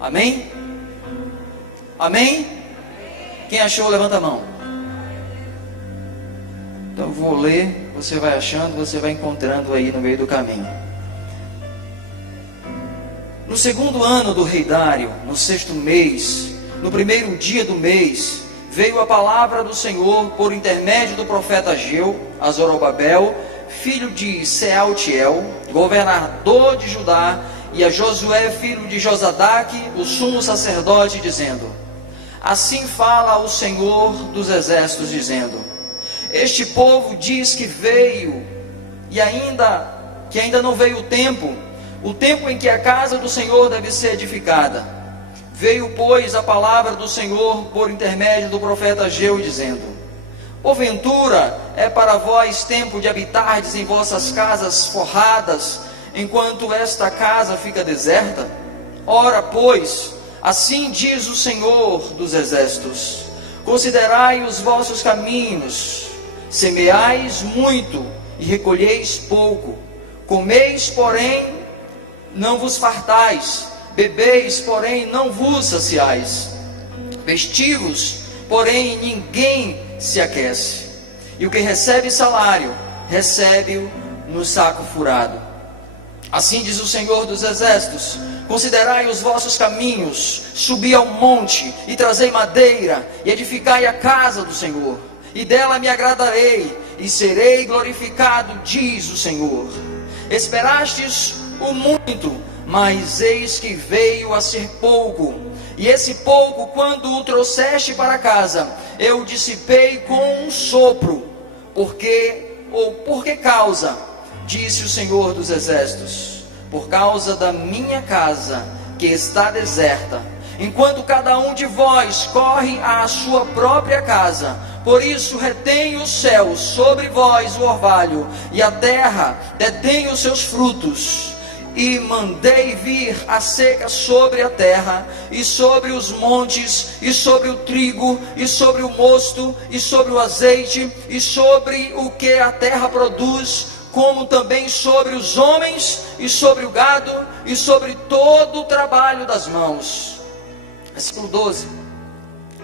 Amém? Amém? Quem achou, levanta a mão. Então eu vou ler, você vai achando, você vai encontrando aí no meio do caminho. No segundo ano do rei Dário, no sexto mês, no primeiro dia do mês, veio a palavra do Senhor por intermédio do profeta Ageu a Zorobabel, filho de Sealtiel, governador de Judá, e a Josué, filho de Josadaque, o sumo sacerdote, dizendo: assim fala o Senhor dos exércitos, dizendo: este povo diz que veio, e ainda não veio o tempo em que a casa do Senhor deve ser edificada. Veio, pois, a palavra do Senhor por intermédio do profeta Ageu, dizendo: porventura é para vós tempo de habitardes em vossas casas forradas, enquanto esta casa fica deserta? Ora, pois, assim diz o Senhor dos exércitos: considerai os vossos caminhos, semeais muito e recolheis pouco, comeis, porém não vos fartais, bebeis, porém não vos saciais, vestivos, porém ninguém se aquece, e o que recebe salário, recebe-o no saco furado. Assim diz o Senhor dos exércitos: considerai os vossos caminhos, subi ao monte e trazei madeira, e edificai a casa do Senhor, e dela me agradarei, e serei glorificado, diz o Senhor. Esperastes o muito, mas eis que veio a ser pouco, e esse pouco, quando o trouxeste para casa, eu dissipei com um sopro. Por que causa? Disse o Senhor dos exércitos: por causa da minha casa que está deserta, enquanto cada um de vós corre à sua própria casa. Por isso retém os céus sobre vós o orvalho, e a terra detém os seus frutos. E mandei vir a seca sobre a terra, e sobre os montes, e sobre o trigo, e sobre o mosto, e sobre o azeite, e sobre o que a terra produz, como também sobre os homens, e sobre o gado, e sobre todo o trabalho das mãos. Versículo 12.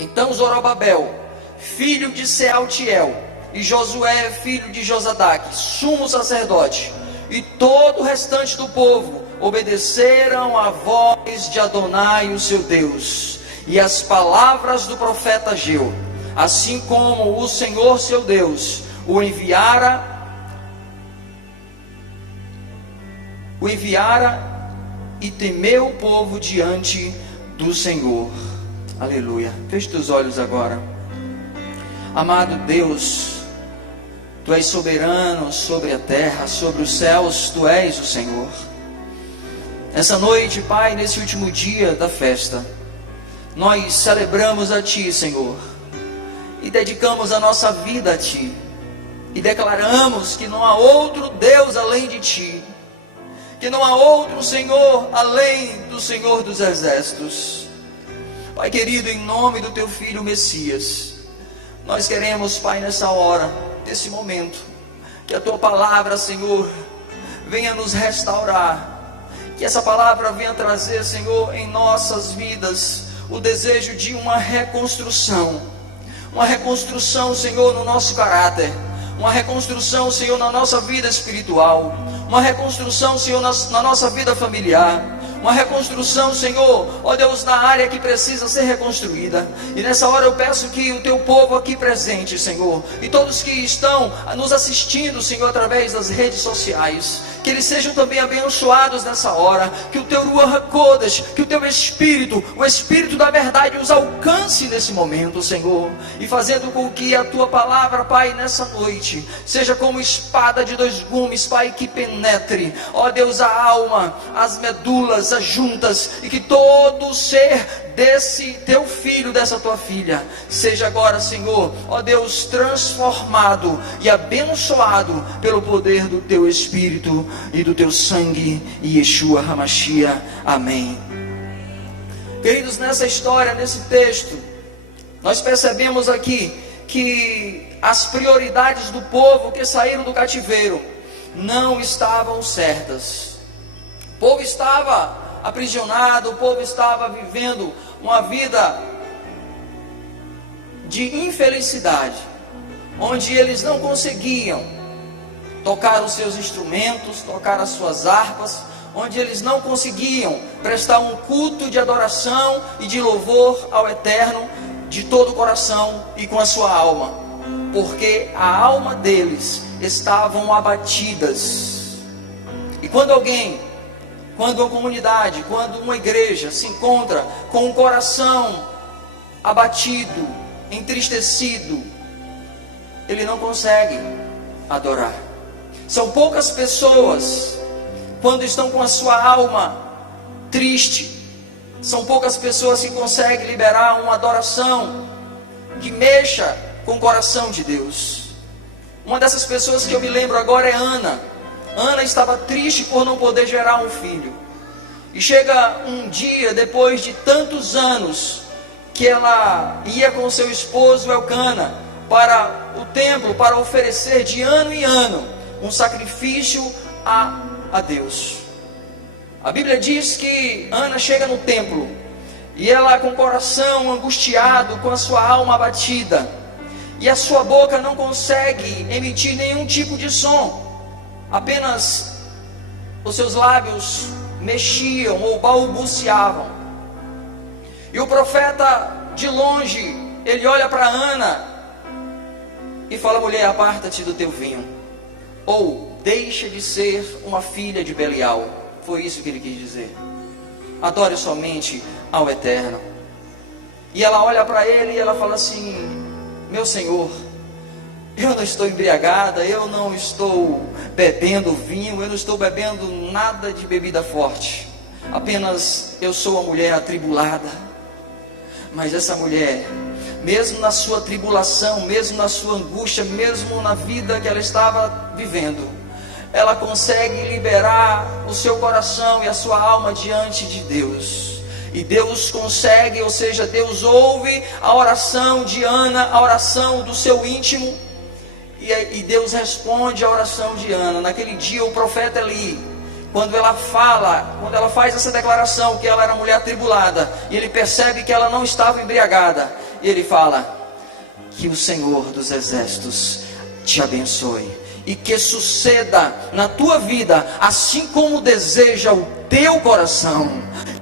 Então Zorobabel, filho de Sealtiel, e Josué, filho de Josadaque, sumo sacerdote, e todo o restante do povo obedeceram à voz de Adonai, o seu Deus, e as palavras do profeta Ageu, assim como o Senhor seu Deus o enviara, e temeu o povo diante do Senhor. Aleluia. Feche teus olhos agora. Amado Deus, Tu és soberano sobre a terra, sobre os céus, Tu és o Senhor. Essa noite, Pai, nesse último dia da festa, nós celebramos a Ti, Senhor, e dedicamos a nossa vida a Ti, e declaramos que não há outro Deus além de Ti, que não há outro Senhor além do Senhor dos exércitos. Pai querido, em nome do Teu Filho Messias, nós queremos, Pai, nessa hora, nesse momento, que a Tua palavra, Senhor, venha nos restaurar, que essa palavra venha trazer, Senhor, em nossas vidas, o desejo de uma reconstrução, Senhor, no nosso caráter, uma reconstrução, Senhor, na nossa vida espiritual, uma reconstrução, Senhor, na nossa vida familiar, uma reconstrução, Senhor, ó Deus, na área que precisa ser reconstruída. E nessa hora eu peço que o Teu povo aqui presente, Senhor, e todos que estão nos assistindo, Senhor, através das redes sociais, que eles sejam também abençoados nessa hora, que o Teu Ruach HaKodesh, que o Teu Espírito, o Espírito da verdade os alcance nesse momento, Senhor, e fazendo com que a Tua palavra, Pai, nessa noite, seja como espada de dois gumes, Pai, que penetre, ó Deus, a alma, as medulas, as juntas, e que todo ser desse Teu filho, dessa Tua filha, seja agora, Senhor, ó Deus, transformado e abençoado pelo poder do Teu Espírito e do Teu sangue, Yeshua HaMashiach, amém. Queridos, nessa história, nesse texto, nós percebemos aqui que as prioridades do povo que saíram do cativeiro não estavam certas. O povo estava aprisionado, o povo estava vivendo uma vida de infelicidade, onde eles não conseguiam tocar os seus instrumentos, tocar as suas harpas, onde eles não conseguiam prestar um culto de adoração e de louvor ao Eterno de todo o coração e com a sua alma, porque a alma deles estavam abatidas. E quando uma comunidade, quando uma igreja se encontra com um coração abatido, entristecido, ele não consegue adorar. São poucas pessoas, quando estão com a sua alma triste, são poucas pessoas que conseguem liberar uma adoração que mexa com o coração de Deus. Uma dessas pessoas que eu me lembro agora é Ana. Ana estava triste por não poder gerar um filho. E chega um dia, depois de tantos anos, que ela ia com seu esposo Elcana para o templo, para oferecer de ano em ano um sacrifício a Deus. A Bíblia diz que Ana chega no templo e ela, com o coração angustiado, com a sua alma abatida, e a sua boca não consegue emitir nenhum tipo de som, apenas os seus lábios mexiam ou balbuciavam. E o profeta, de longe, ele olha para Ana e fala: mulher, aparta-te do teu vinho, ou deixa de ser uma filha de Belial. Foi isso que ele quis dizer. Adore somente ao Eterno. E ela olha para ele e ela fala assim: meu Senhor, eu não estou embriagada, eu não estou bebendo vinho, eu não estou bebendo nada de bebida forte, apenas eu sou uma mulher atribulada. Mas essa mulher, mesmo na sua tribulação, mesmo na sua angústia, mesmo na vida que ela estava vivendo, ela consegue liberar o seu coração e a sua alma diante de Deus. E Deus consegue, ou seja, Deus ouve a oração de Ana, a oração do seu íntimo, e Deus responde a oração de Ana. Naquele dia o profeta Eli, quando ela faz essa declaração que ela era mulher atribulada, e ele percebe que ela não estava embriagada, e ele fala: que o Senhor dos exércitos te abençoe, e que suceda na tua vida assim como deseja o teu coração.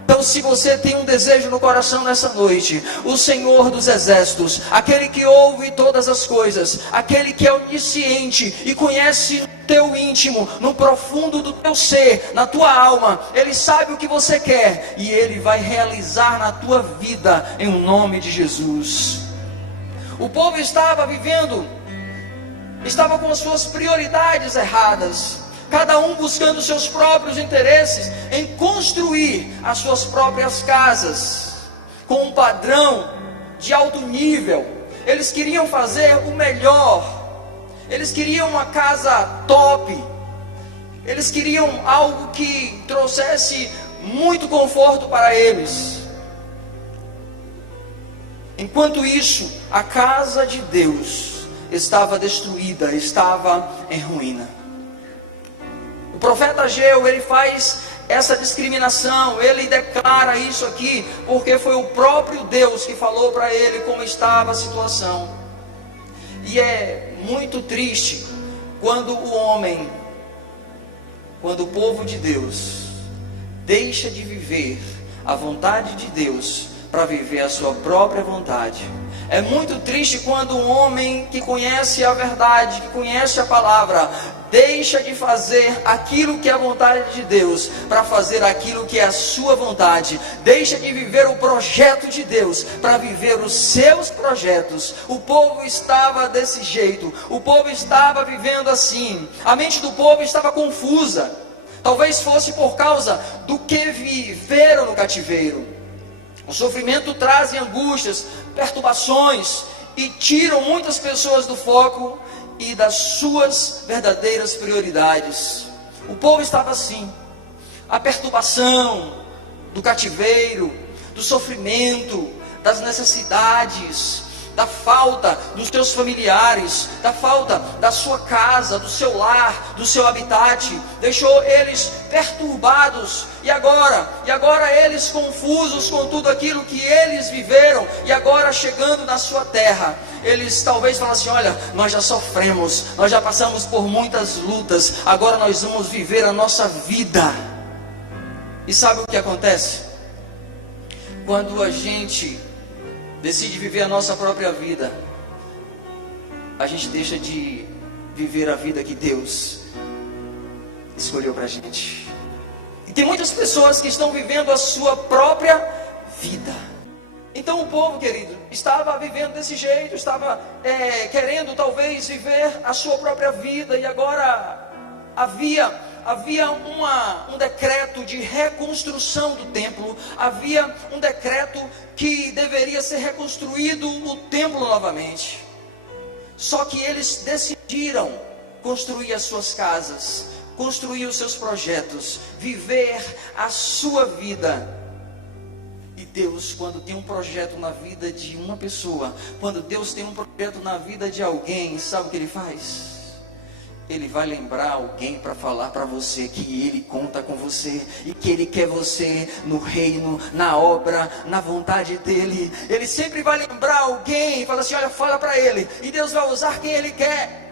Então, se você tem um desejo no coração nessa noite, o Senhor dos exércitos, aquele que ouve todas as coisas, aquele que é onisciente e conhece o teu íntimo, no profundo do teu ser, na tua alma, ele sabe o que você quer e ele vai realizar na tua vida, em nome de Jesus. O povo estava com as suas prioridades erradas, cada um buscando seus próprios interesses em construir as suas próprias casas com um padrão de alto nível. Eles queriam fazer o melhor, eles queriam uma casa top, eles queriam algo que trouxesse muito conforto para eles. Enquanto isso, a casa de Deus estava destruída, estava em ruína. O profeta Ageu, ele faz essa discriminação, ele declara isso aqui, porque foi o próprio Deus que falou para ele como estava a situação. E é muito triste quando o povo de Deus deixa de viver a vontade de Deus para viver a sua própria vontade. É muito triste quando um homem que conhece a verdade, que conhece a palavra, deixa de fazer aquilo que é a vontade de Deus para fazer aquilo que é a sua vontade. Deixa de viver o projeto de Deus para viver os seus projetos. O povo estava desse jeito, o povo estava vivendo assim. A mente do povo estava confusa. Talvez fosse por causa do que viveram no cativeiro. O sofrimento traz angústias, perturbações e tiram muitas pessoas do foco e das suas verdadeiras prioridades. O povo estava assim. A perturbação do cativeiro, do sofrimento, das necessidades, da falta dos teus familiares, da falta da sua casa, do seu lar, do seu habitat, deixou eles perturbados, e agora eles confusos com tudo aquilo que eles viveram, e agora chegando na sua terra, eles talvez falam assim: olha, nós já sofremos, nós já passamos por muitas lutas, agora nós vamos viver a nossa vida. E sabe o que acontece? Quando a gente decide viver a nossa própria vida, a gente deixa de viver a vida que Deus escolheu pra gente. E tem muitas pessoas que estão vivendo a sua própria vida. Então o povo, querido, estava vivendo desse jeito, estava querendo talvez viver a sua própria vida, e agora havia um decreto de reconstrução do templo, havia um decreto que deveria ser reconstruído o templo novamente. Só que eles decidiram construir as suas casas, construir os seus projetos, viver a sua vida. E Deus, quando tem um projeto na vida de uma pessoa, quando Deus tem um projeto na vida de alguém, sabe o que Ele faz? Ele vai lembrar alguém para falar para você que Ele conta com você, e que Ele quer você no reino, na obra, na vontade dEle. Ele sempre vai lembrar alguém e fala assim: olha, fala para Ele. E Deus vai usar quem Ele quer.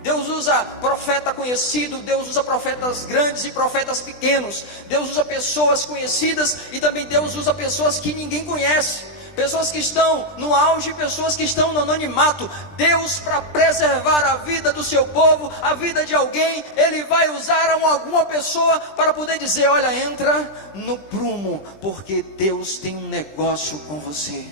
Deus usa profeta conhecido, Deus usa profetas grandes e profetas pequenos. Deus usa pessoas conhecidas e também Deus usa pessoas que ninguém conhece. Pessoas que estão no auge, pessoas que estão no anonimato. Deus, para preservar a vida do seu povo, a vida de alguém, Ele vai usar alguma pessoa para poder dizer: olha, entra no prumo, porque Deus tem um negócio com você.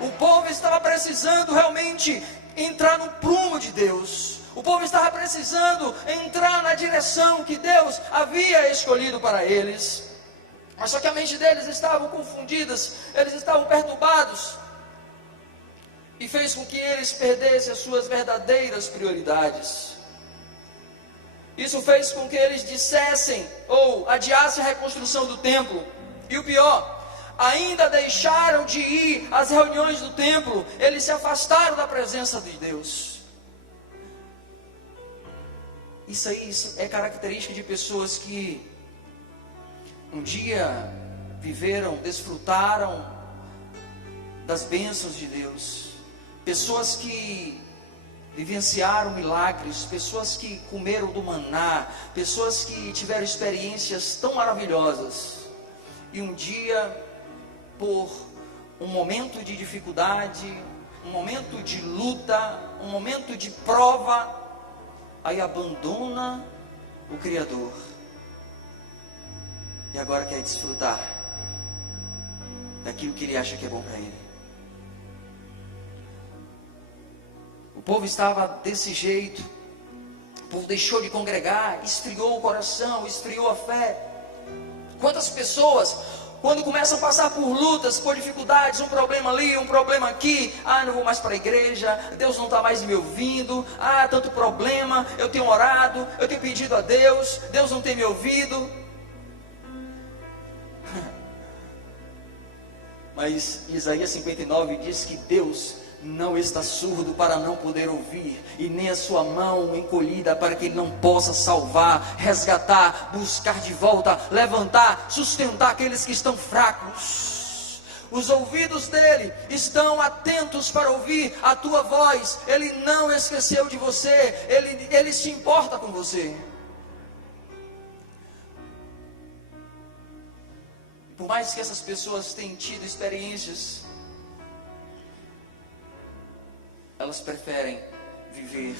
O povo estava precisando realmente entrar no prumo de Deus. O povo estava precisando entrar na direção que Deus havia escolhido para eles. Mas só que a mente deles estava confundidas, eles estavam perturbados, e fez com que eles perdessem as suas verdadeiras prioridades. Isso fez com que eles dissessem ou adiassem a reconstrução do templo. E o pior, ainda deixaram de ir às reuniões do templo. Eles se afastaram da presença de Deus. Isso é característica de pessoas que um dia viveram, desfrutaram das bênçãos de Deus. Pessoas que vivenciaram milagres, pessoas que comeram do maná, pessoas que tiveram experiências tão maravilhosas. E um dia, por um momento de dificuldade, um momento de luta, um momento de prova, aí abandona o Criador. E agora quer desfrutar daquilo que ele acha que é bom para ele. O povo estava desse jeito. O povo deixou de congregar, esfriou o coração, esfriou a fé. Quantas pessoas, quando começam a passar por lutas, por dificuldades, um problema ali, um problema aqui, não vou mais para a igreja, Deus não está mais me ouvindo, tanto problema, eu tenho orado, eu tenho pedido a Deus, Deus não tem me ouvido. Mas Isaías 59 diz que Deus não está surdo para não poder ouvir, e nem a sua mão encolhida para que Ele não possa salvar, resgatar, buscar de volta, levantar, sustentar aqueles que estão fracos. Os ouvidos dele estão atentos para ouvir a tua voz. Ele não esqueceu de você, ele se importa com você. Por mais que essas pessoas tenham tido experiências, elas preferem viver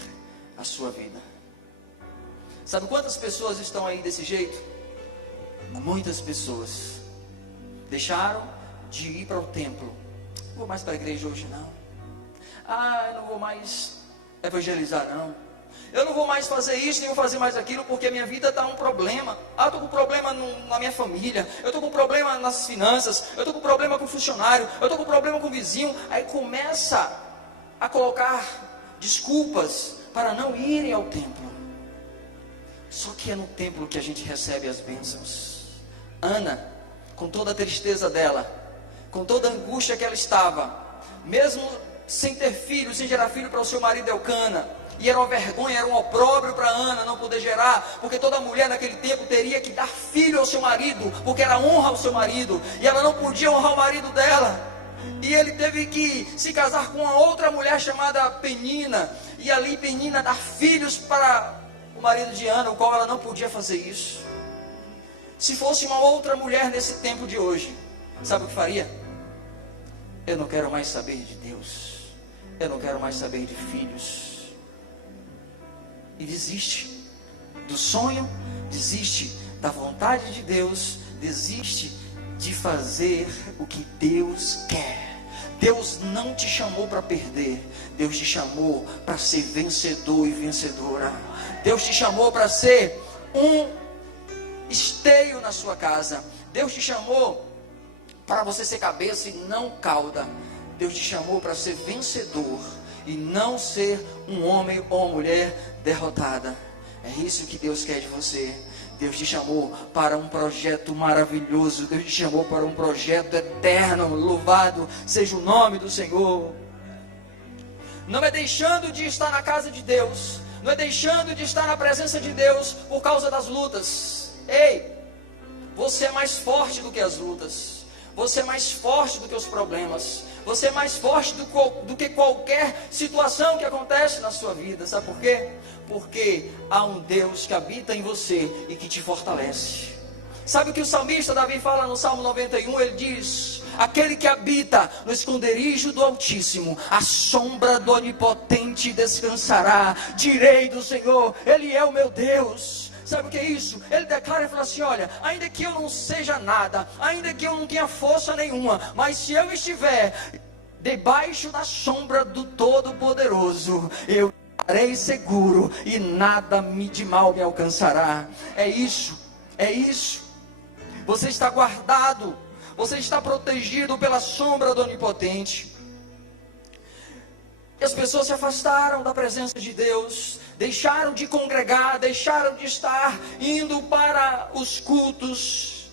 a sua vida. Sabe quantas pessoas estão aí desse jeito? Muitas pessoas deixaram de ir para o templo. Não vou mais para a igreja hoje não. Eu não vou mais evangelizar não. Eu não vou mais fazer isso, nem vou fazer mais aquilo, porque a minha vida está um problema. Eu estou com problema na minha família, eu estou com problema nas finanças, eu estou com problema com o funcionário, eu estou com problema com o vizinho. Aí começa a colocar desculpas para não irem ao templo. Só que é no templo que a gente recebe as bênçãos. Ana, com toda a tristeza dela, com toda a angústia que ela estava, mesmo sem ter filho, sem gerar filho para o seu marido Elcana. E era uma vergonha, era um opróbrio para Ana não poder gerar, porque toda mulher naquele tempo teria que dar filho ao seu marido, porque era honra ao seu marido, e ela não podia honrar o marido dela. E ele teve que se casar com uma outra mulher chamada Penina, e ali Penina dar filhos para o marido de Ana, o qual ela não podia fazer isso. Se fosse uma outra mulher nesse tempo de hoje, sabe o que faria? Eu não quero mais saber de Deus, eu não quero mais saber de filhos. E desiste do sonho, desiste da vontade de Deus, desiste de fazer o que Deus quer. Deus não te chamou para perder, Deus te chamou para ser vencedor e vencedora. Deus te chamou para ser um esteio na sua casa. Deus te chamou para você ser cabeça e não cauda. Deus te chamou para ser vencedor e não ser um homem ou uma mulher derrotada. É isso que Deus quer de você. Deus te chamou para um projeto maravilhoso. Deus te chamou para um projeto eterno. Louvado seja o nome do Senhor. Não é deixando de estar na casa de Deus, não é deixando de estar na presença de Deus por causa das lutas. Ei, você é mais forte do que as lutas. Você é mais forte do que os problemas. Você é mais forte do que qualquer situação que acontece na sua vida. Sabe por quê? Porque há um Deus que habita em você e que te fortalece. Sabe o que o salmista Davi fala no Salmo 91? Ele diz: aquele que habita no esconderijo do Altíssimo, a sombra do Onipotente descansará. Direi do Senhor, Ele é o meu Deus. Sabe o que é isso? Ele declara e fala assim: olha, ainda que eu não seja nada, ainda que eu não tenha força nenhuma, mas se eu estiver debaixo da sombra do Todo-Poderoso, eu estarei seguro e nada de mal me alcançará. É isso, é isso. Você está guardado, você está protegido pela sombra do Onipotente. E as pessoas se afastaram da presença de Deus, deixaram de congregar, deixaram de estar indo para os cultos.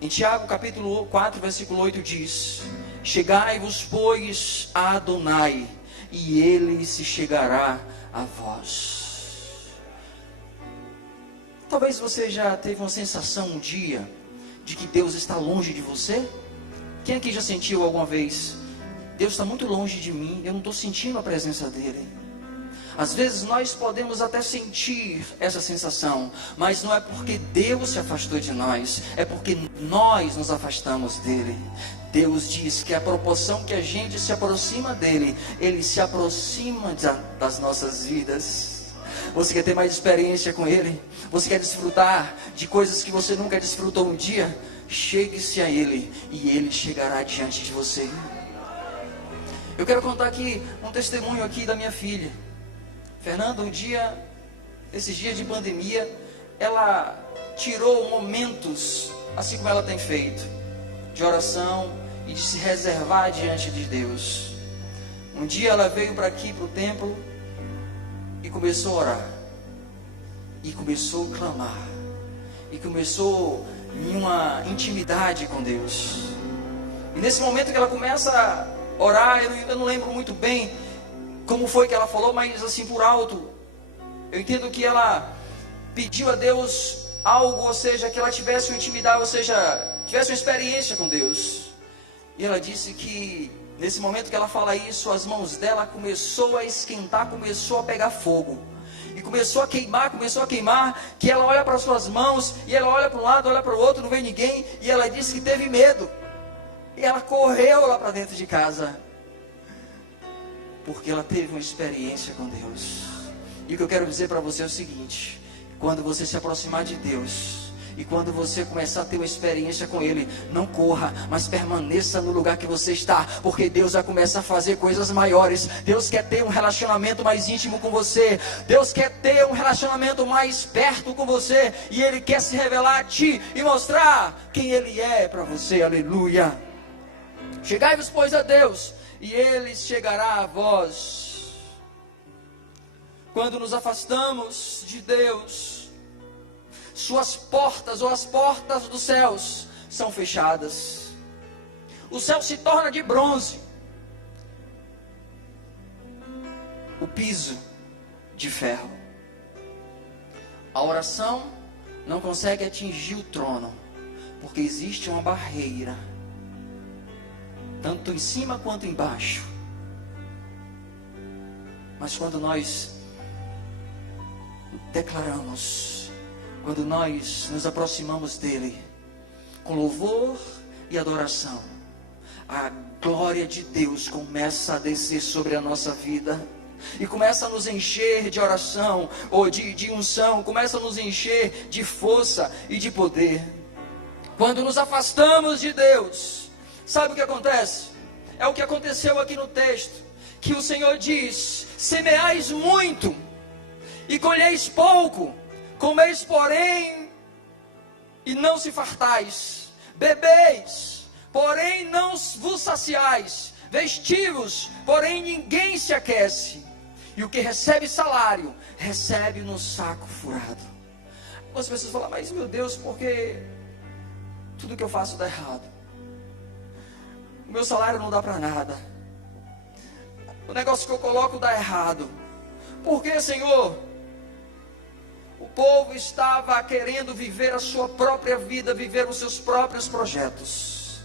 Em Tiago capítulo 4, versículo 8 diz: chegai-vos, pois, a Adonai, e Ele se chegará a vós. Talvez você já teve uma sensação um dia de que Deus está longe de você. Quem aqui já sentiu alguma vez: Deus está muito longe de mim, eu não estou sentindo a presença dEle? Às vezes nós podemos até sentir essa sensação, mas não é porque Deus se afastou de nós, é porque nós nos afastamos dEle. Deus diz que a proporção que a gente se aproxima dEle, Ele se aproxima das nossas vidas. Você quer ter mais experiência com Ele? Você quer desfrutar de coisas que você nunca desfrutou um dia? Chegue-se a Ele e Ele chegará diante de você. Eu quero contar aqui um testemunho aqui da minha filha. Fernanda, um dia, esses dias de pandemia, ela tirou momentos, assim como ela tem feito, de oração e de se reservar diante de Deus. Um dia ela veio para aqui, para o templo, e começou a orar. E começou a clamar. E começou em uma intimidade com Deus. E nesse momento que ela começa a orar, eu não lembro muito bem como foi que ela falou, mas assim por alto, eu entendo que ela pediu a Deus algo, ou seja, que ela tivesse uma intimidade, ou seja, tivesse uma experiência com Deus. E ela disse que nesse momento que ela fala isso, as mãos dela começou a esquentar, começou a pegar fogo. E começou a queimar, que ela olha para as suas mãos, e ela olha para um lado, olha para o outro, não vê ninguém, e ela disse que teve medo. E ela correu lá para dentro de casa, porque ela teve uma experiência com Deus. E o que eu quero dizer para você é o seguinte: quando você se aproximar de Deus, e quando você começar a ter uma experiência com Ele, não corra, mas permaneça no lugar que você está, porque Deus vai começar a fazer coisas maiores. Deus quer ter um relacionamento mais íntimo com você. Deus quer ter um relacionamento mais perto com você, e Ele quer se revelar a ti e mostrar quem Ele é para você. Aleluia. Chegai-vos, pois, a Deus, e Ele chegará a vós. Quando nos afastamos de Deus, suas portas, ou as portas dos céus, são fechadas. o céu se torna de bronze, o piso de ferro. A oração não consegue atingir o trono, porque existe uma barreira, tanto em cima quanto embaixo. Mas quando nós declaramos, quando nós nos aproximamos dele, com louvor e adoração, a glória de Deus começa a descer sobre a nossa vida, e começa a nos encher de oração, ou de unção, começa a nos encher de força e de poder. Quando nos afastamos de Deus, sabe o que acontece? É o que aconteceu aqui no texto, que o Senhor diz: semeais muito, e colheis pouco, comeis porém, e não se fartais, bebeis, porém não vos saciais, vestivos, porém ninguém se aquece, e o que recebe salário, recebe no saco furado. Algumas pessoas falam: mas meu Deus, porque tudo que eu faço dá errado, o meu salário não dá para nada, o negócio que eu coloco dá errado. Por que, Senhor? O povo estava querendo viver a sua própria vida, viver os seus próprios projetos.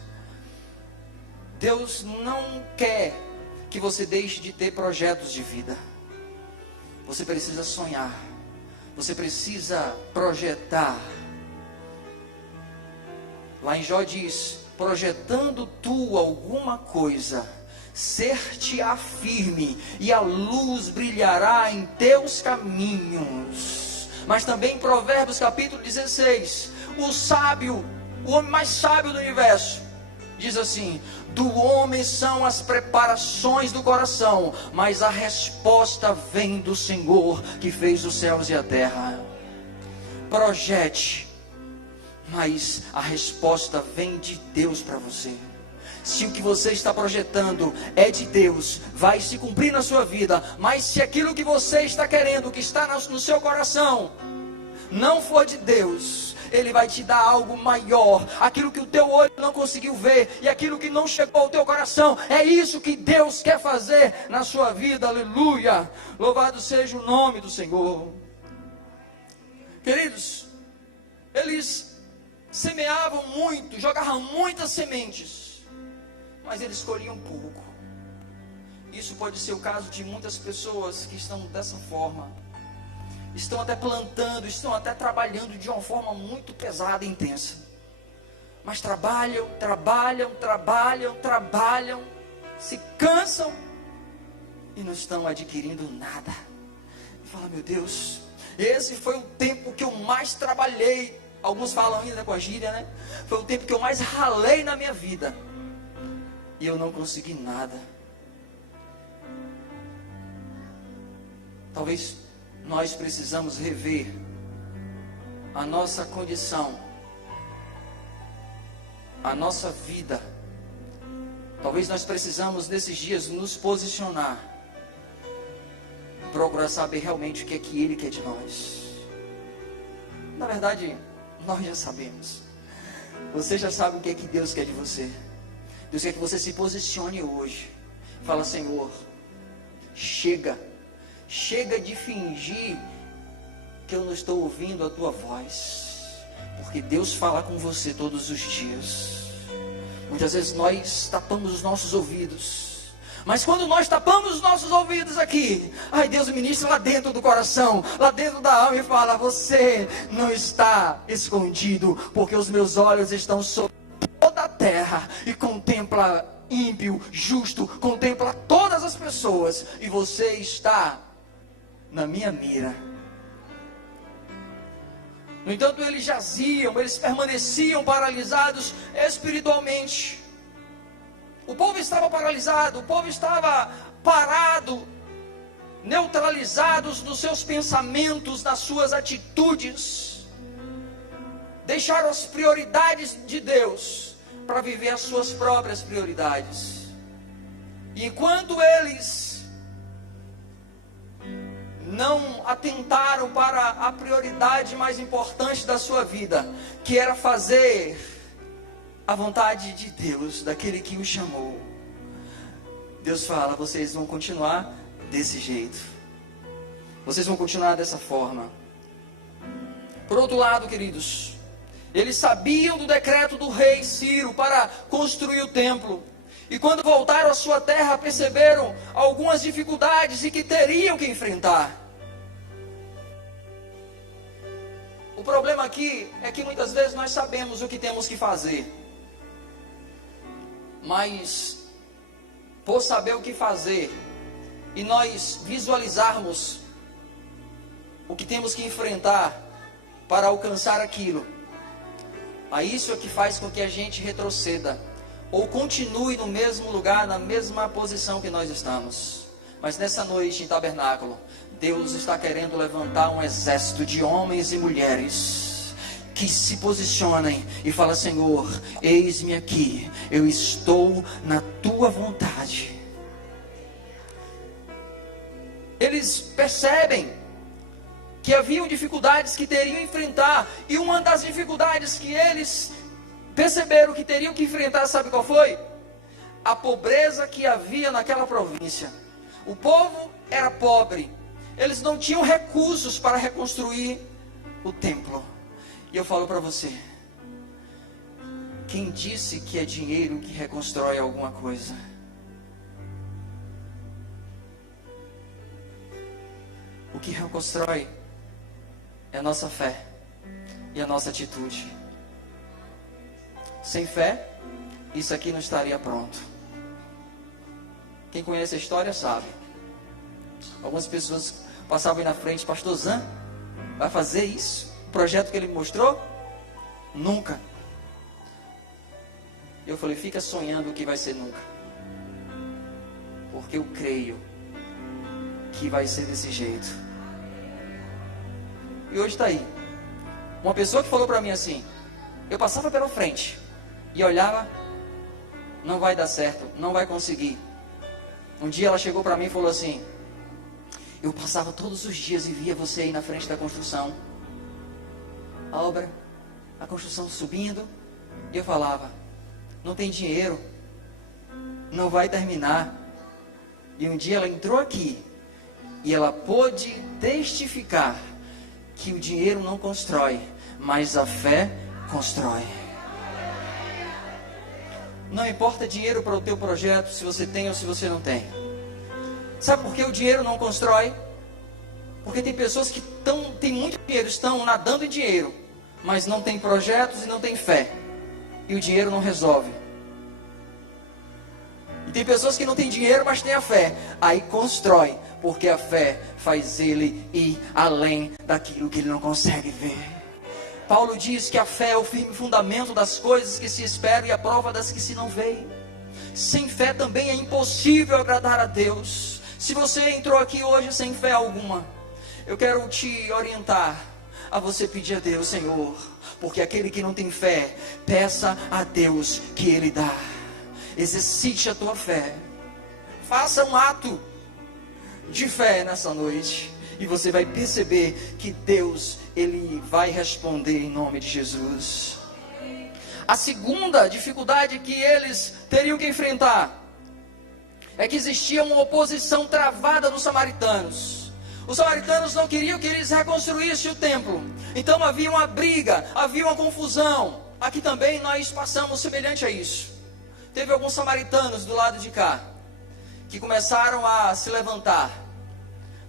Deus não quer que você deixe de ter projetos de vida. Você precisa sonhar, você precisa projetar. Lá em Jó diz: projetando tu alguma coisa, ser-te-á firme, e a luz brilhará em teus caminhos. Mas também em Provérbios capítulo 16, o sábio, o homem mais sábio do universo, diz assim: do homem são as preparações do coração, mas a resposta vem do Senhor que fez os céus e a terra. Projete, mas a resposta vem de Deus para você. Se o que você está projetando é de Deus, vai se cumprir na sua vida. Mas se aquilo que você está querendo, que está no seu coração, não for de Deus, Ele vai te dar algo maior. Aquilo que o teu olho não conseguiu ver, e aquilo que não chegou ao teu coração, é isso que Deus quer fazer na sua vida. Aleluia, louvado seja o nome do Senhor. Queridos, eles semeavam muito, jogavam muitas sementes, mas eles colhiam pouco. Isso pode ser o caso de muitas pessoas que estão dessa forma. Estão até plantando, estão até trabalhando de uma forma muito pesada e intensa. Mas trabalham, se cansam e não estão adquirindo nada. E fala: meu Deus, esse foi o tempo que eu mais trabalhei. Alguns falam ainda com a gíria, né? Foi o tempo que eu mais ralei na minha vida, e eu não consegui nada. Talvez nós precisamos rever a nossa condição, a nossa vida. Talvez nós precisamos nesses dias nos posicionar, procurar saber realmente o que é que Ele quer de nós. Na verdade, nós já sabemos. Você já sabe o que é que Deus quer de você. Deus quer que você se posicione hoje. Fala: Senhor, chega de fingir que eu não estou ouvindo a tua voz, porque Deus fala com você todos os dias. Muitas vezes nós tapamos os nossos ouvidos, mas quando nós tapamos os nossos ouvidos aqui, ai, Deus ministra lá dentro do coração, lá dentro da alma, e fala: você não está escondido, porque os meus olhos estão sobre toda a terra, e contempla ímpio, justo, contempla todas as pessoas, e você está na minha mira. No entanto, eles jaziam, eles permaneciam paralisados espiritualmente. O povo estava paralisado, o povo estava parado, neutralizados nos seus pensamentos, nas suas atitudes. Deixaram as prioridades de Deus para viver as suas próprias prioridades. E enquanto eles não atentaram para a prioridade mais importante da sua vida, que era fazer a vontade de Deus, daquele que o chamou, Deus fala: vocês vão continuar desse jeito, vocês vão continuar dessa forma. Por outro lado, queridos, eles sabiam do decreto do rei Ciro para construir o templo, e quando voltaram à sua terra, perceberam algumas dificuldades e que teriam que enfrentar. O problema aqui é que muitas vezes nós sabemos o que temos que fazer, mas por saber o que fazer e nós visualizarmos o que temos que enfrentar para alcançar aquilo, aí isso é que faz com que a gente retroceda ou continue no mesmo lugar, na mesma posição que nós estamos. Mas nessa noite em Tabernáculo, Deus está querendo levantar um exército de homens e mulheres que se posicionem e falam: Senhor, eis-me aqui, eu estou na tua vontade. Eles percebem que haviam dificuldades que teriam que enfrentar, e uma das dificuldades que eles perceberam que teriam que enfrentar, sabe qual foi? A pobreza que havia naquela província. O povo era pobre, eles não tinham recursos para reconstruir o templo. E eu falo para você, quem disse que é dinheiro que reconstrói alguma coisa? O que reconstrói é a nossa fé e a nossa atitude. Sem fé, isso aqui não estaria pronto. Quem conhece a história sabe. Algumas pessoas passavam aí na frente: Pastor Zan, vai fazer isso? O projeto que ele mostrou? Nunca. Eu falei: fica sonhando o que vai ser nunca, porque eu creio que vai ser desse jeito. E hoje está aí. Uma pessoa que falou para mim assim: eu passava pela frente e olhava, não vai dar certo, não vai conseguir. Um dia ela chegou para mim e falou assim: eu passava todos os dias e via você aí na frente da construção, a obra, a construção subindo, e eu falava: não tem dinheiro, não vai terminar. E um dia ela entrou aqui e ela pôde testificar que o dinheiro não constrói, mas a fé constrói. Não importa dinheiro para o teu projeto, se você tem ou se você não tem. Sabe por que o dinheiro não constrói? Porque tem pessoas que têm muito dinheiro, estão nadando em dinheiro, mas não tem projetos e não tem fé, e o dinheiro não resolve. E tem pessoas que não têm dinheiro, mas têm a fé, aí constrói, porque a fé faz ele ir além daquilo que ele não consegue ver. Paulo diz que a fé é o firme fundamento das coisas que se esperam e a prova das que se não veem. Sem fé também é impossível agradar a Deus. Se você entrou aqui hoje sem fé alguma, eu quero te orientar a você pedir a Deus: Senhor, porque aquele que não tem fé, peça a Deus que Ele dá. Exercite a tua fé. Faça um ato de fé nessa noite, e você vai perceber que Deus, Ele vai responder em nome de Jesus. A segunda dificuldade que eles teriam que enfrentar é que existia uma oposição travada dos samaritanos. Os samaritanos não queriam que eles reconstruíssem o templo, então havia uma briga, havia uma confusão. Aqui também nós passamos semelhante a isso. Teve alguns samaritanos do lado de cá que começaram a se levantar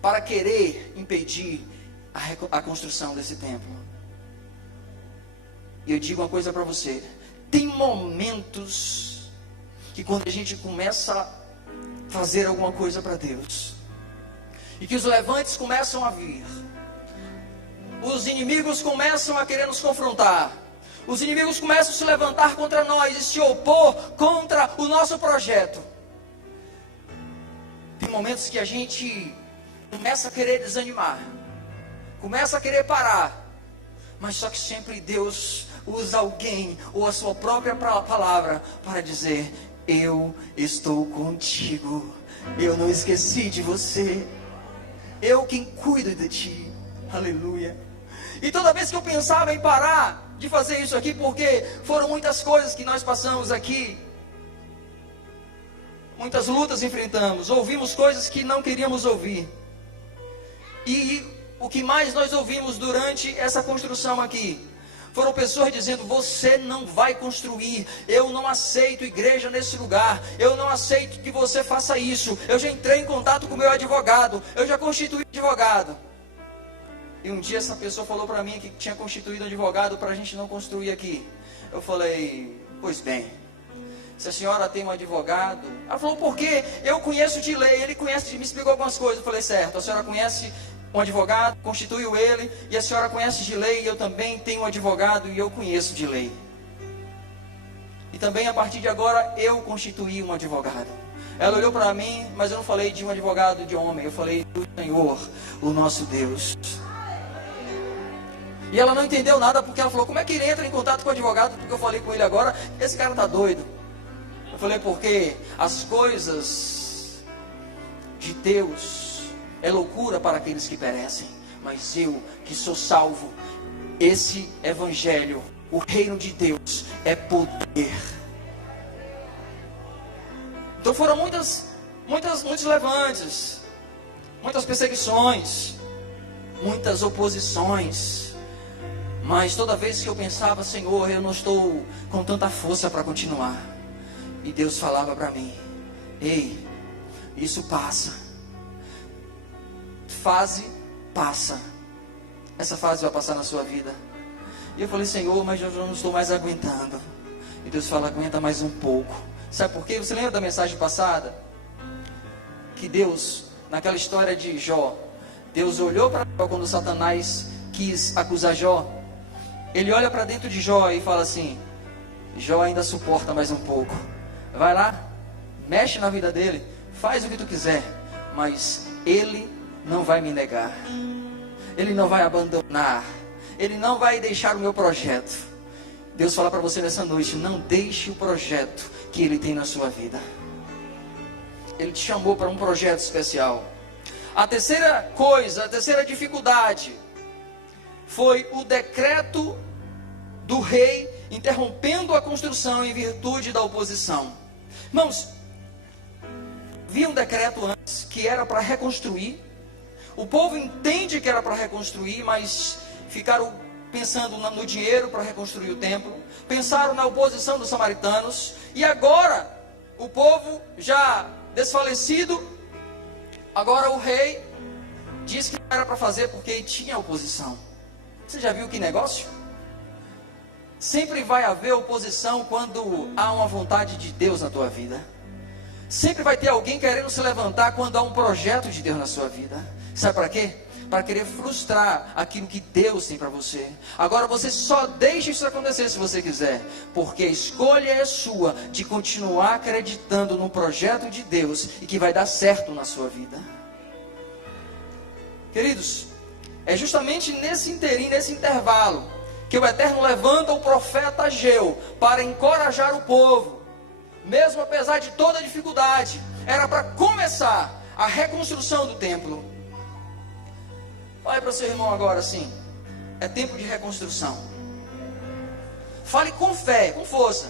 para querer impedir a construção desse templo. E eu digo uma coisa para você: tem momentos que quando a gente começa a fazer alguma coisa para Deus, e que os levantes começam a vir, os inimigos começam a querer nos confrontar, os inimigos começam a se levantar contra nós e se opor contra o nosso projeto. Tem momentos que a gente começa a querer desanimar, começa a querer parar, mas só que sempre Deus usa alguém ou a sua própria palavra para dizer: eu estou contigo, eu não esqueci de você, eu quem cuido de ti. Aleluia. E toda vez que eu pensava em parar de fazer isso aqui, porque foram muitas coisas que nós passamos aqui, muitas lutas enfrentamos, ouvimos coisas que não queríamos ouvir. E o que mais nós ouvimos durante essa construção aqui foram pessoas dizendo: você não vai construir, eu não aceito igreja nesse lugar, eu não aceito que você faça isso. Eu já entrei em contato com o meu advogado, eu já constituí advogado. E um dia essa pessoa falou para mim que tinha constituído advogado para a gente não construir aqui. Eu falei: pois bem, se a senhora tem um advogado... Ela falou: por quê? Eu conheço de lei, ele conhece, me explicou algumas coisas. Eu falei: certo, a senhora conhece um advogado, constituiu ele, e a senhora conhece de lei, e eu também tenho um advogado, e eu conheço de lei. E também a partir de agora, eu constituí um advogado. Ela olhou para mim, mas eu não falei de um advogado de homem, eu falei do Senhor, o nosso Deus. E ela não entendeu nada, porque ela falou: como é que ele entra em contato com o advogado? Porque eu falei com ele agora, esse cara está doido. Eu falei: porque as coisas de Deus é loucura para aqueles que perecem, mas eu que sou salvo, esse evangelho, o reino de Deus é poder. Então foram muitos levantes, muitas perseguições, muitas oposições. Mas toda vez que eu pensava: Senhor, eu não estou com tanta força para continuar. E Deus falava para mim: ei, isso passa. Fase passa. Essa fase vai passar na sua vida. E eu falei: Senhor, mas eu não estou mais aguentando. E Deus fala: aguenta mais um pouco. Sabe por quê? Você lembra da mensagem passada? Que Deus, naquela história de Jó, Deus olhou para Jó quando Satanás quis acusar Jó. Ele olha para dentro de Jó e fala assim: Jó ainda suporta mais um pouco. Vai lá, mexe na vida dele, faz o que tu quiser, mas ele não vai me negar, ele não vai abandonar, ele não vai deixar o meu projeto. Deus fala para você nessa noite: não deixe o projeto que ele tem na sua vida. Ele te chamou para um projeto especial. A terceira coisa, a terceira dificuldade foi o decreto do rei interrompendo a construção em virtude da oposição. Irmãos, havia um decreto antes que era para reconstruir. O povo entende que era para reconstruir, mas ficaram pensando no dinheiro para reconstruir o templo. Pensaram na oposição dos samaritanos. E agora, o povo já desfalecido, agora o rei diz que não era para fazer porque tinha oposição. Você já viu que negócio? Sempre vai haver oposição quando há uma vontade de Deus na tua vida. Sempre vai ter alguém querendo se levantar quando há um projeto de Deus na sua vida. Sabe para quê? Para querer frustrar aquilo que Deus tem para você. Agora você só deixa isso acontecer se você quiser, porque a escolha é sua de continuar acreditando no projeto de Deus e que vai dar certo na sua vida. Queridos, é justamente nesse inteirinho, nesse intervalo, que o Eterno levanta o profeta Ageu para encorajar o povo. Mesmo apesar de toda a dificuldade, era para começar a reconstrução do templo. Fale para o seu irmão agora assim: é tempo de reconstrução. Fale com fé, com força.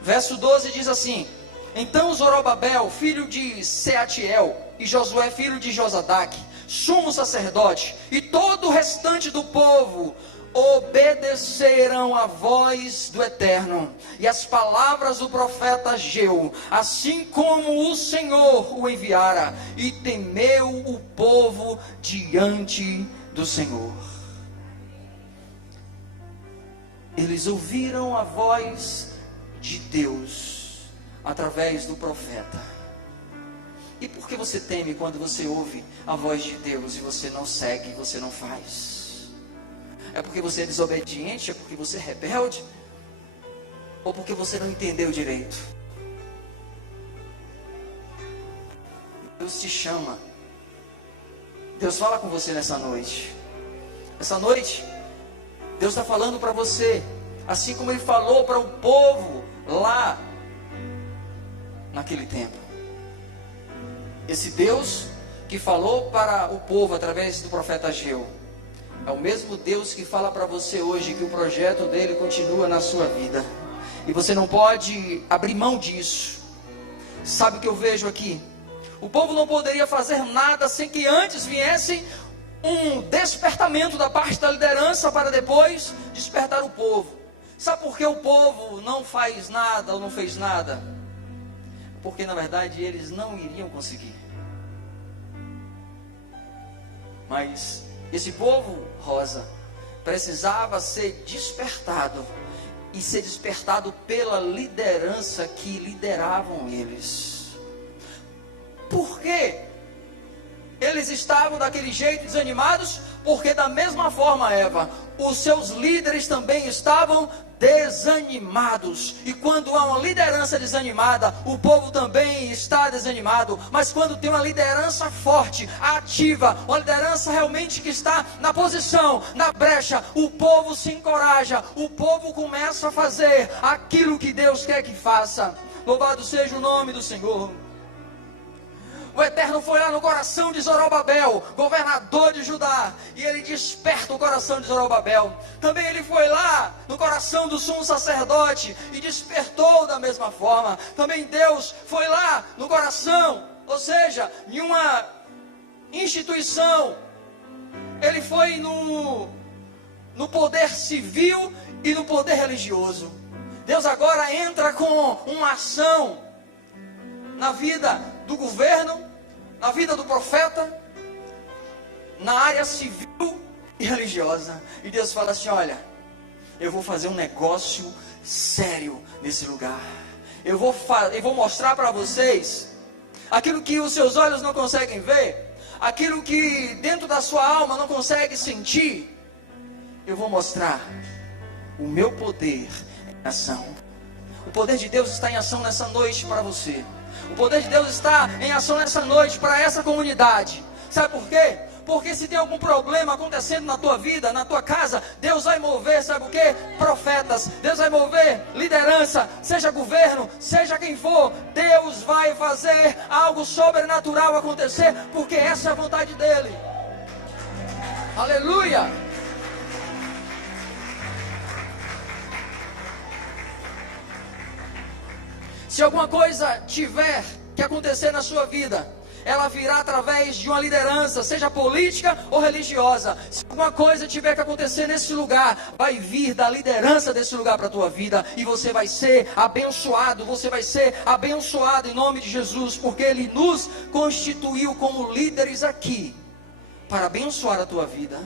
Verso 12 diz assim: então Zorobabel, filho de Seatiel, e Josué, filho de Josadaque, sumo sacerdote, e todo o restante do povo obedeceram à voz do Eterno e as palavras do profeta Ageu, assim como o Senhor o enviara, e temeu o povo diante do Senhor. Eles ouviram a voz de Deus através do profeta. E por que você teme quando você ouve a voz de Deus e você não segue, você não faz? É porque você é desobediente? É porque você é rebelde? Ou porque você não entendeu direito? Deus te chama. Deus fala com você nessa noite. Essa noite, Deus está falando para você, assim como Ele falou para o povo lá naquele tempo. Esse Deus que falou para o povo através do profeta Ageu é o mesmo Deus que fala para você hoje que o projeto dele continua na sua vida. E você não pode abrir mão disso. Sabe o que eu vejo aqui? O povo não poderia fazer nada sem que antes viesse um despertamento da parte da liderança para depois despertar o povo. Sabe por que o povo não faz nada ou não fez nada? Porque na verdade eles não iriam conseguir. Mas esse povo, Rosa, precisava ser despertado. E ser despertado pela liderança que lideravam eles. Por quê? Eles estavam daquele jeito desanimados? Porque da mesma forma, Eva, os seus líderes também estavam desanimados. E quando há uma liderança desanimada, o povo também está desanimado. Mas quando tem uma liderança forte, ativa, uma liderança realmente que está na posição, na brecha, o povo se encoraja, o povo começa a fazer aquilo que Deus quer que faça. Louvado seja o nome do Senhor. O Eterno foi lá no coração de Zorobabel, governador de Judá, e ele desperta o coração de Zorobabel. Também ele foi lá no coração do sumo sacerdote e despertou da mesma forma. Também Deus foi lá no coração, ou seja, em uma instituição. Ele foi no poder civil e no poder religioso. Deus agora entra com uma ação na vida do governo, na vida do profeta, na área civil e religiosa. E Deus fala assim: olha, eu vou fazer um negócio sério nesse lugar. Eu vou mostrar para vocês aquilo que os seus olhos não conseguem ver, aquilo que dentro da sua alma não consegue sentir. Eu vou mostrar o meu poder em ação. O poder de Deus está em ação nessa noite para você. O poder de Deus está em ação nessa noite para essa comunidade. Sabe por quê? Porque se tem algum problema acontecendo na tua vida, na tua casa, Deus vai mover, sabe o quê? Profetas. Deus vai mover liderança, seja governo, seja quem for. Deus vai fazer algo sobrenatural acontecer, porque essa é a vontade dEle. Aleluia! Se alguma coisa tiver que acontecer na sua vida, ela virá através de uma liderança, seja política ou religiosa. Se alguma coisa tiver que acontecer nesse lugar, vai vir da liderança desse lugar para a tua vida. E você vai ser abençoado, em nome de Jesus. Porque Ele nos constituiu como líderes aqui, para abençoar a tua vida.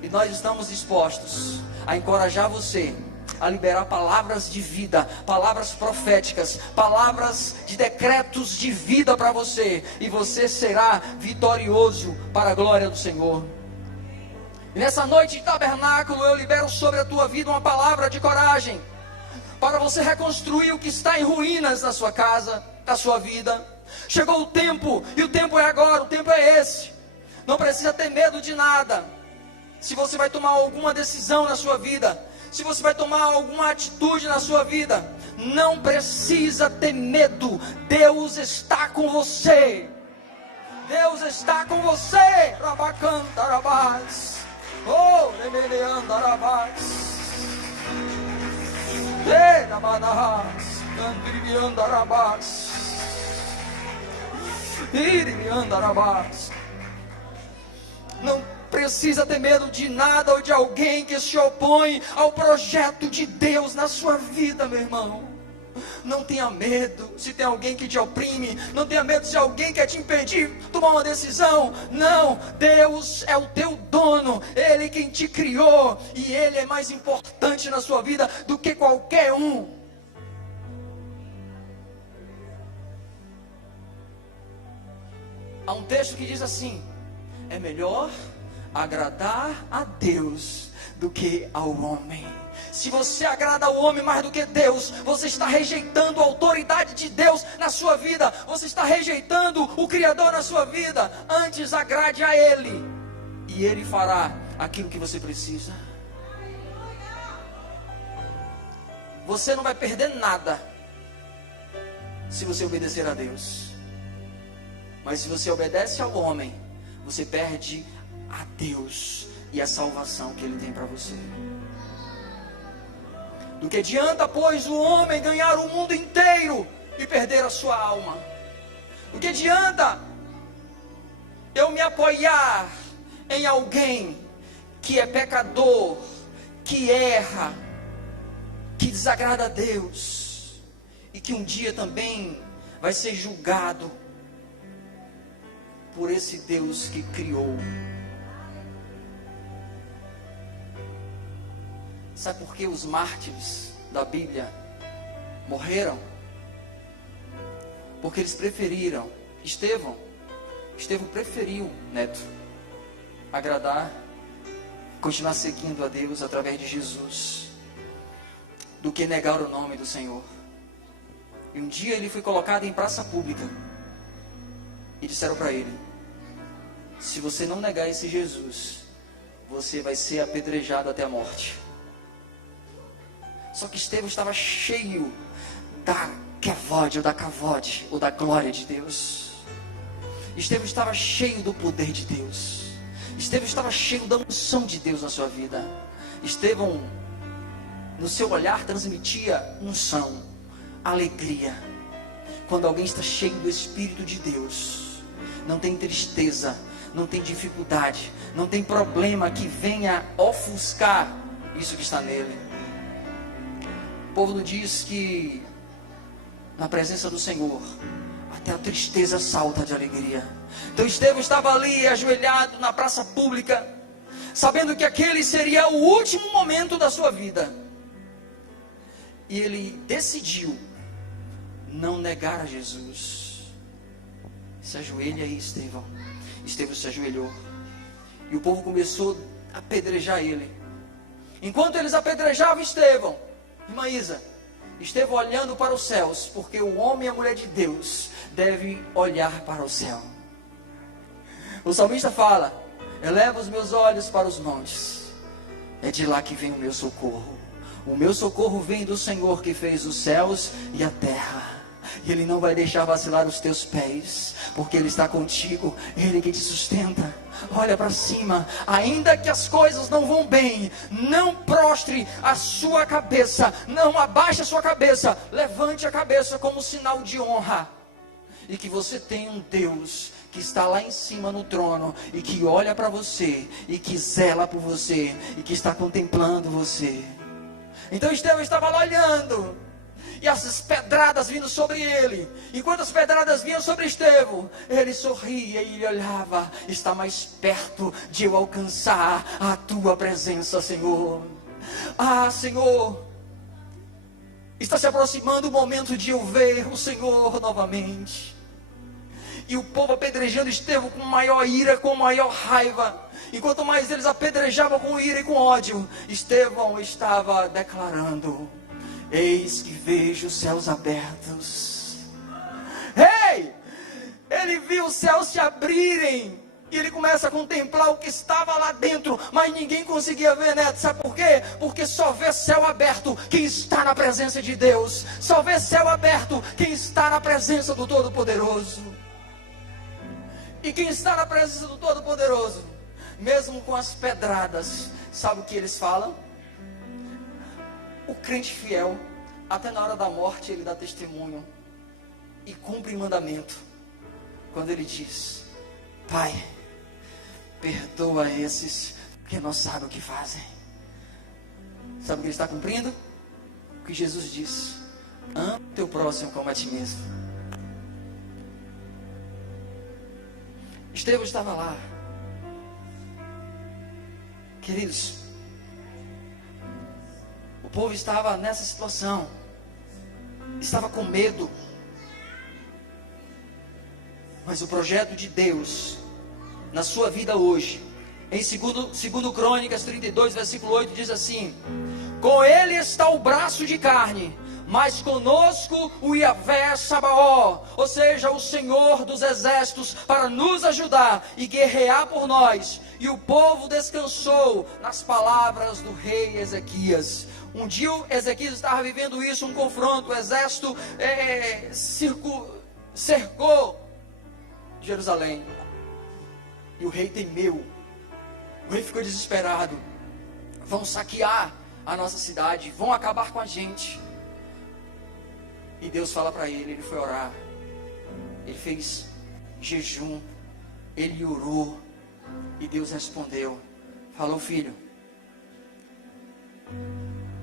E nós estamos dispostos a encorajar você a liberar palavras de vida, palavras proféticas, palavras de decretos de vida para você, e você será vitorioso para a glória do Senhor. E nessa noite de tabernáculo eu libero sobre a tua vida uma palavra de coragem, para você reconstruir o que está em ruínas na sua casa, na sua vida. Chegou o tempo, e o tempo é agora, o tempo é esse. Não precisa ter medo de nada. Se você vai tomar alguma decisão na sua vida, se você vai tomar alguma atitude na sua vida, não precisa ter medo. Deus está com você. Deus está com você. Rabacantarabás. Oh, remeleandarabás. Erabanahás. Candriandarabás. Iriandarabás. Não precisa ter medo de nada ou de alguém que se opõe ao projeto de Deus na sua vida, meu irmão. Não tenha medo se tem alguém que te oprime. Não tenha medo se alguém quer te impedir de tomar uma decisão. Não, Deus é o teu dono. Ele quem te criou, e Ele é mais importante na sua vida do que qualquer um. Há um texto que diz assim: é melhor agradar a Deus do que ao homem. Se você agrada ao homem mais do que Deus, você está rejeitando a autoridade de Deus na sua vida. Você está rejeitando o Criador na sua vida. Antes agrade a Ele, e Ele fará aquilo que você precisa. Você não vai perder nada se você obedecer a Deus. Mas se você obedece ao homem, você perde a Deus e a salvação que Ele tem para você. Do que adianta, pois, o homem ganhar o mundo inteiro e perder a sua alma? Do que adianta eu me apoiar em alguém que é pecador, que erra, que desagrada a Deus, e que um dia também vai ser julgado por esse Deus que criou? Sabe por que os mártires da Bíblia morreram? Porque eles preferiram, Estevão preferiu, Neto, agradar, continuar seguindo a Deus através de Jesus, do que negar o nome do Senhor. E um dia ele foi colocado em praça pública, e disseram para ele: se você não negar esse Jesus, você vai ser apedrejado até a morte. Só que Estevão estava cheio da kevod, ou da kavod, ou da glória de Deus. Estevão estava cheio do poder de Deus. Estevão estava cheio da unção de Deus na sua vida. Estevão, no seu olhar, transmitia unção, alegria. Quando alguém está cheio do Espírito de Deus, não tem tristeza, não tem dificuldade, não tem problema que venha ofuscar isso que está nele. O povo diz que na presença do Senhor até a tristeza salta de alegria. Então Estevão estava ali ajoelhado na praça pública, sabendo que aquele seria o último momento da sua vida, e ele decidiu não negar a Jesus. Se ajoelha aí, Estevão. Estevão se ajoelhou, e o povo começou a apedrejar ele. Enquanto eles apedrejavam Estevão, irmã Isa, Estevão olhando para os céus, porque o homem e a mulher de Deus devem olhar para o céu. O salmista fala: eleva os meus olhos para os montes, é de lá que vem o meu socorro. O meu socorro vem do Senhor que fez os céus e a terra. E Ele não vai deixar vacilar os teus pés, porque Ele está contigo, Ele que te sustenta. Olha para cima, ainda que as coisas não vão bem, não prostre a sua cabeça, não abaixe a sua cabeça, levante a cabeça como sinal de honra, e que você tem um Deus que está lá em cima no trono, e que olha para você, e que zela por você, e que está contemplando você. Então Estevão estava lá olhando, e as pedradas vindo sobre ele. Enquanto as pedradas vinham sobre Estevão, ele sorria e ele olhava: está mais perto de eu alcançar a tua presença, Senhor. Ah, Senhor, está se aproximando o momento de eu ver o Senhor novamente. E o povo apedrejando Estevão com maior ira, com maior raiva. Enquanto mais eles apedrejavam com ira e com ódio, Estevão estava declarando: eis que vejo os céus abertos. Ei! Ele viu os céus se abrirem, e ele começa a contemplar o que estava lá dentro, mas ninguém conseguia ver, Neto. Sabe por quê? Porque só vê céu aberto quem está na presença de Deus. Só vê céu aberto quem está na presença do Todo-Poderoso. E quem está na presença do Todo-Poderoso, mesmo com as pedradas, sabe o que eles falam? O crente fiel, até na hora da morte, ele dá testemunho e cumpre mandamento, quando ele diz: Pai, perdoa esses, porque não sabem o que fazem. Sabe o que ele está cumprindo? O que Jesus diz: ama o teu próximo como a ti mesmo. Estevão estava lá. Queridos, o povo estava nessa situação, estava com medo, mas o projeto de Deus na sua vida hoje, em 2 Crônicas 32, versículo 8, diz assim: com ele está o braço de carne, mas conosco o Yahvé Sabaó, ou seja, o Senhor dos exércitos, para nos ajudar e guerrear por nós. E o povo descansou nas palavras do rei Ezequias. Um dia Ezequias estava vivendo isso, um confronto. O exército cercou de Jerusalém. E o rei temeu. O rei ficou desesperado. Vão saquear a nossa cidade, vão acabar com a gente. E Deus fala para ele foi orar. Ele fez jejum, ele orou. E Deus respondeu. Falou: filho,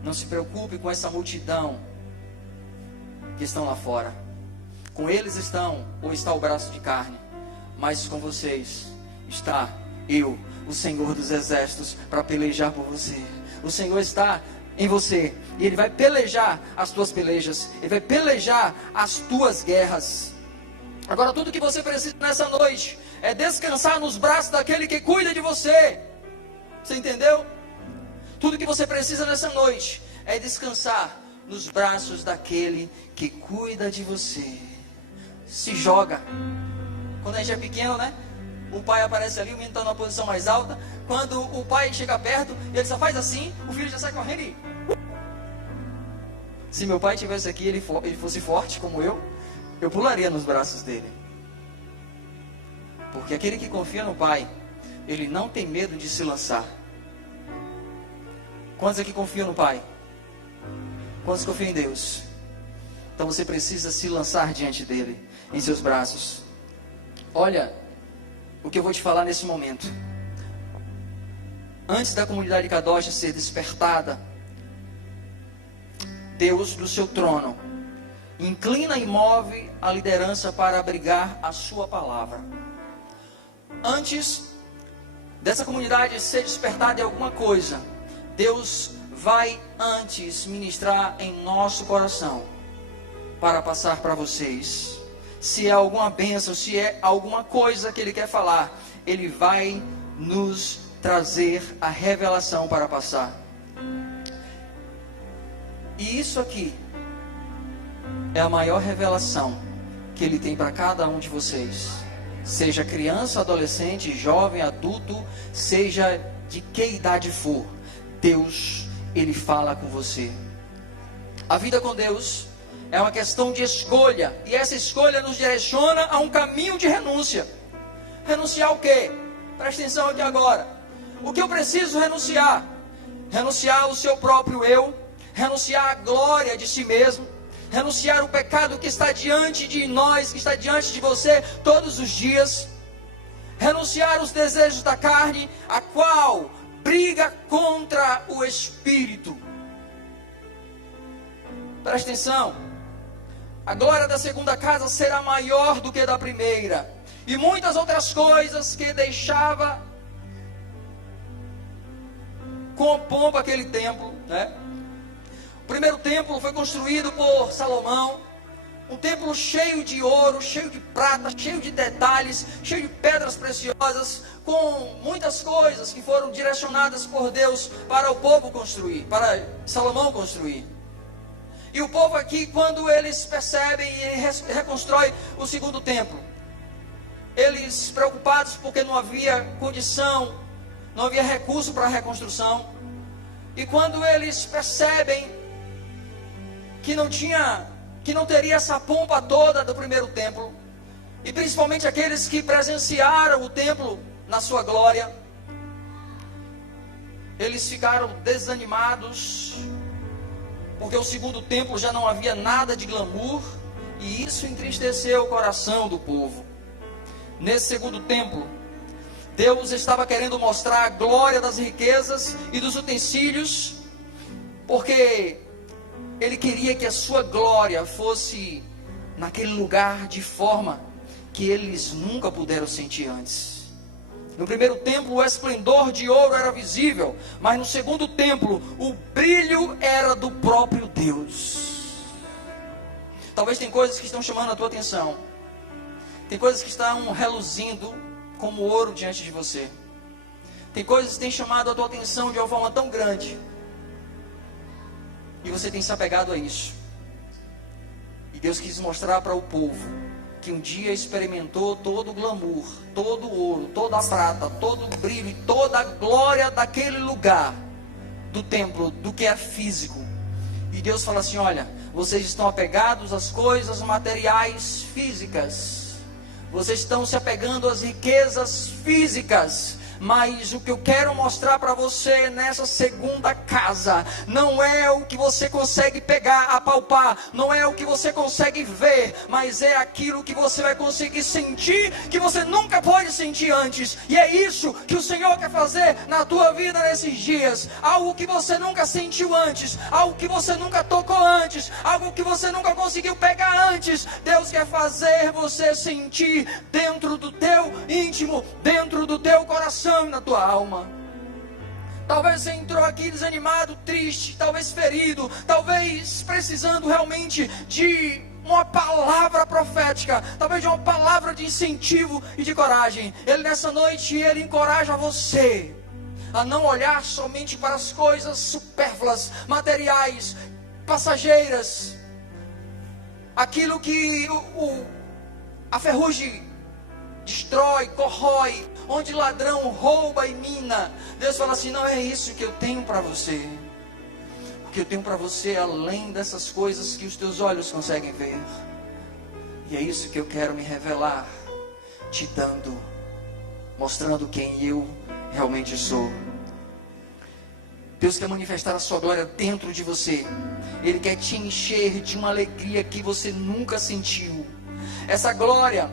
não se preocupe com essa multidão que estão lá fora. Com eles está o braço de carne, mas com vocês está eu, o Senhor dos exércitos, para pelejar por você. O Senhor está em você, e Ele vai pelejar as tuas pelejas, Ele vai pelejar as tuas guerras. Agora tudo que você precisa nessa noite é descansar nos braços daquele que cuida de você. Você entendeu? Tudo que você precisa nessa noite é descansar nos braços daquele que cuida de você. Se joga. Quando a gente é pequeno, né? O pai aparece ali, o menino está numa posição mais alta. Quando o pai chega perto, ele só faz assim, o filho já sai correndo e... Se meu pai estivesse aqui, ele fosse forte como eu pularia nos braços dele. Porque aquele que confia no pai, ele não tem medo de se lançar. Quantos aqui confiam no pai? Quantos confiam em Deus? Então você precisa se lançar diante dele, em seus braços. Olha o que eu vou te falar nesse momento. Antes da comunidade Kadosh ser despertada, Deus do seu trono inclina e move a liderança para abrigar a sua palavra. Antes dessa comunidade ser despertada em alguma coisa, Deus vai antes ministrar em nosso coração para passar para vocês. Se é alguma bênção, se é alguma coisa que Ele quer falar, Ele vai nos trazer a revelação para passar. E isso aqui é a maior revelação que Ele tem para cada um de vocês. Seja criança, adolescente, jovem, adulto, seja de que idade for, Deus, Ele fala com você. A vida com Deus é uma questão de escolha. E essa escolha nos direciona a um caminho de renúncia. Renunciar o quê? Presta atenção aqui agora. O que eu preciso renunciar? Renunciar ao seu próprio eu. Renunciar à glória de si mesmo. Renunciar o pecado que está diante de nós, que está diante de você todos os dias. Renunciar os desejos da carne, a qual briga contra o Espírito. Presta atenção. A glória da segunda casa será maior do que da primeira. E muitas outras coisas que deixava com pompa aquele templo, né? O primeiro templo foi construído por Salomão. Um templo cheio de ouro, cheio de prata, cheio de detalhes, cheio de pedras preciosas, com muitas coisas que foram direcionadas por Deus para o povo construir, para Salomão construir. E o povo aqui, quando eles percebem e reconstrói o segundo templo, eles preocupados porque não havia condição, não havia recurso para a reconstrução. E quando eles percebem que não teria essa pompa toda do primeiro templo, e principalmente aqueles que presenciaram o templo na sua glória, eles ficaram desanimados, porque o segundo templo já não havia nada de glamour, e isso entristeceu o coração do povo. Nesse segundo templo, Deus estava querendo mostrar a glória das riquezas e dos utensílios, porque Ele queria que a sua glória fosse naquele lugar de forma que eles nunca puderam sentir antes. No primeiro templo o esplendor de ouro era visível, mas no segundo templo o brilho era do próprio Deus. Talvez tem coisas que estão chamando a tua atenção. Tem coisas que estão reluzindo como ouro diante de você. Tem coisas que têm chamado a tua atenção de uma forma tão grande, e você tem se apegado a isso. E Deus quis mostrar para o povo que um dia experimentou todo o glamour, todo o ouro, toda a prata, todo o brilho e toda a glória daquele lugar, do templo, do que é físico. E Deus fala assim: olha, vocês estão apegados às coisas materiais físicas. Vocês estão se apegando às riquezas físicas. Mas o que eu quero mostrar para você nessa segunda casa não é o que você consegue pegar, apalpar, não é o que você consegue ver, mas é aquilo que você vai conseguir sentir, que você nunca pôde sentir antes. E é isso que o Senhor quer fazer na tua vida nesses dias. Algo que você nunca sentiu antes, algo que você nunca tocou antes, algo que você nunca conseguiu pegar antes. Deus quer fazer você sentir dentro do teu íntimo, dentro do teu coração, na tua alma. Talvez você entrou aqui desanimado, triste, talvez ferido, talvez precisando realmente de uma palavra profética, talvez de uma palavra de incentivo e de coragem. Ele nessa noite, ele encoraja você a não olhar somente para as coisas supérfluas, materiais, passageiras, aquilo que a ferrugem destrói, corrói, onde ladrão rouba e mina. Deus fala assim: não é isso que eu tenho para você. O que eu tenho para você é além dessas coisas que os teus olhos conseguem ver. E é isso que eu quero me revelar, te dando, mostrando quem eu realmente sou. Deus quer manifestar a sua glória dentro de você. Ele quer te encher de uma alegria que você nunca sentiu. Essa glória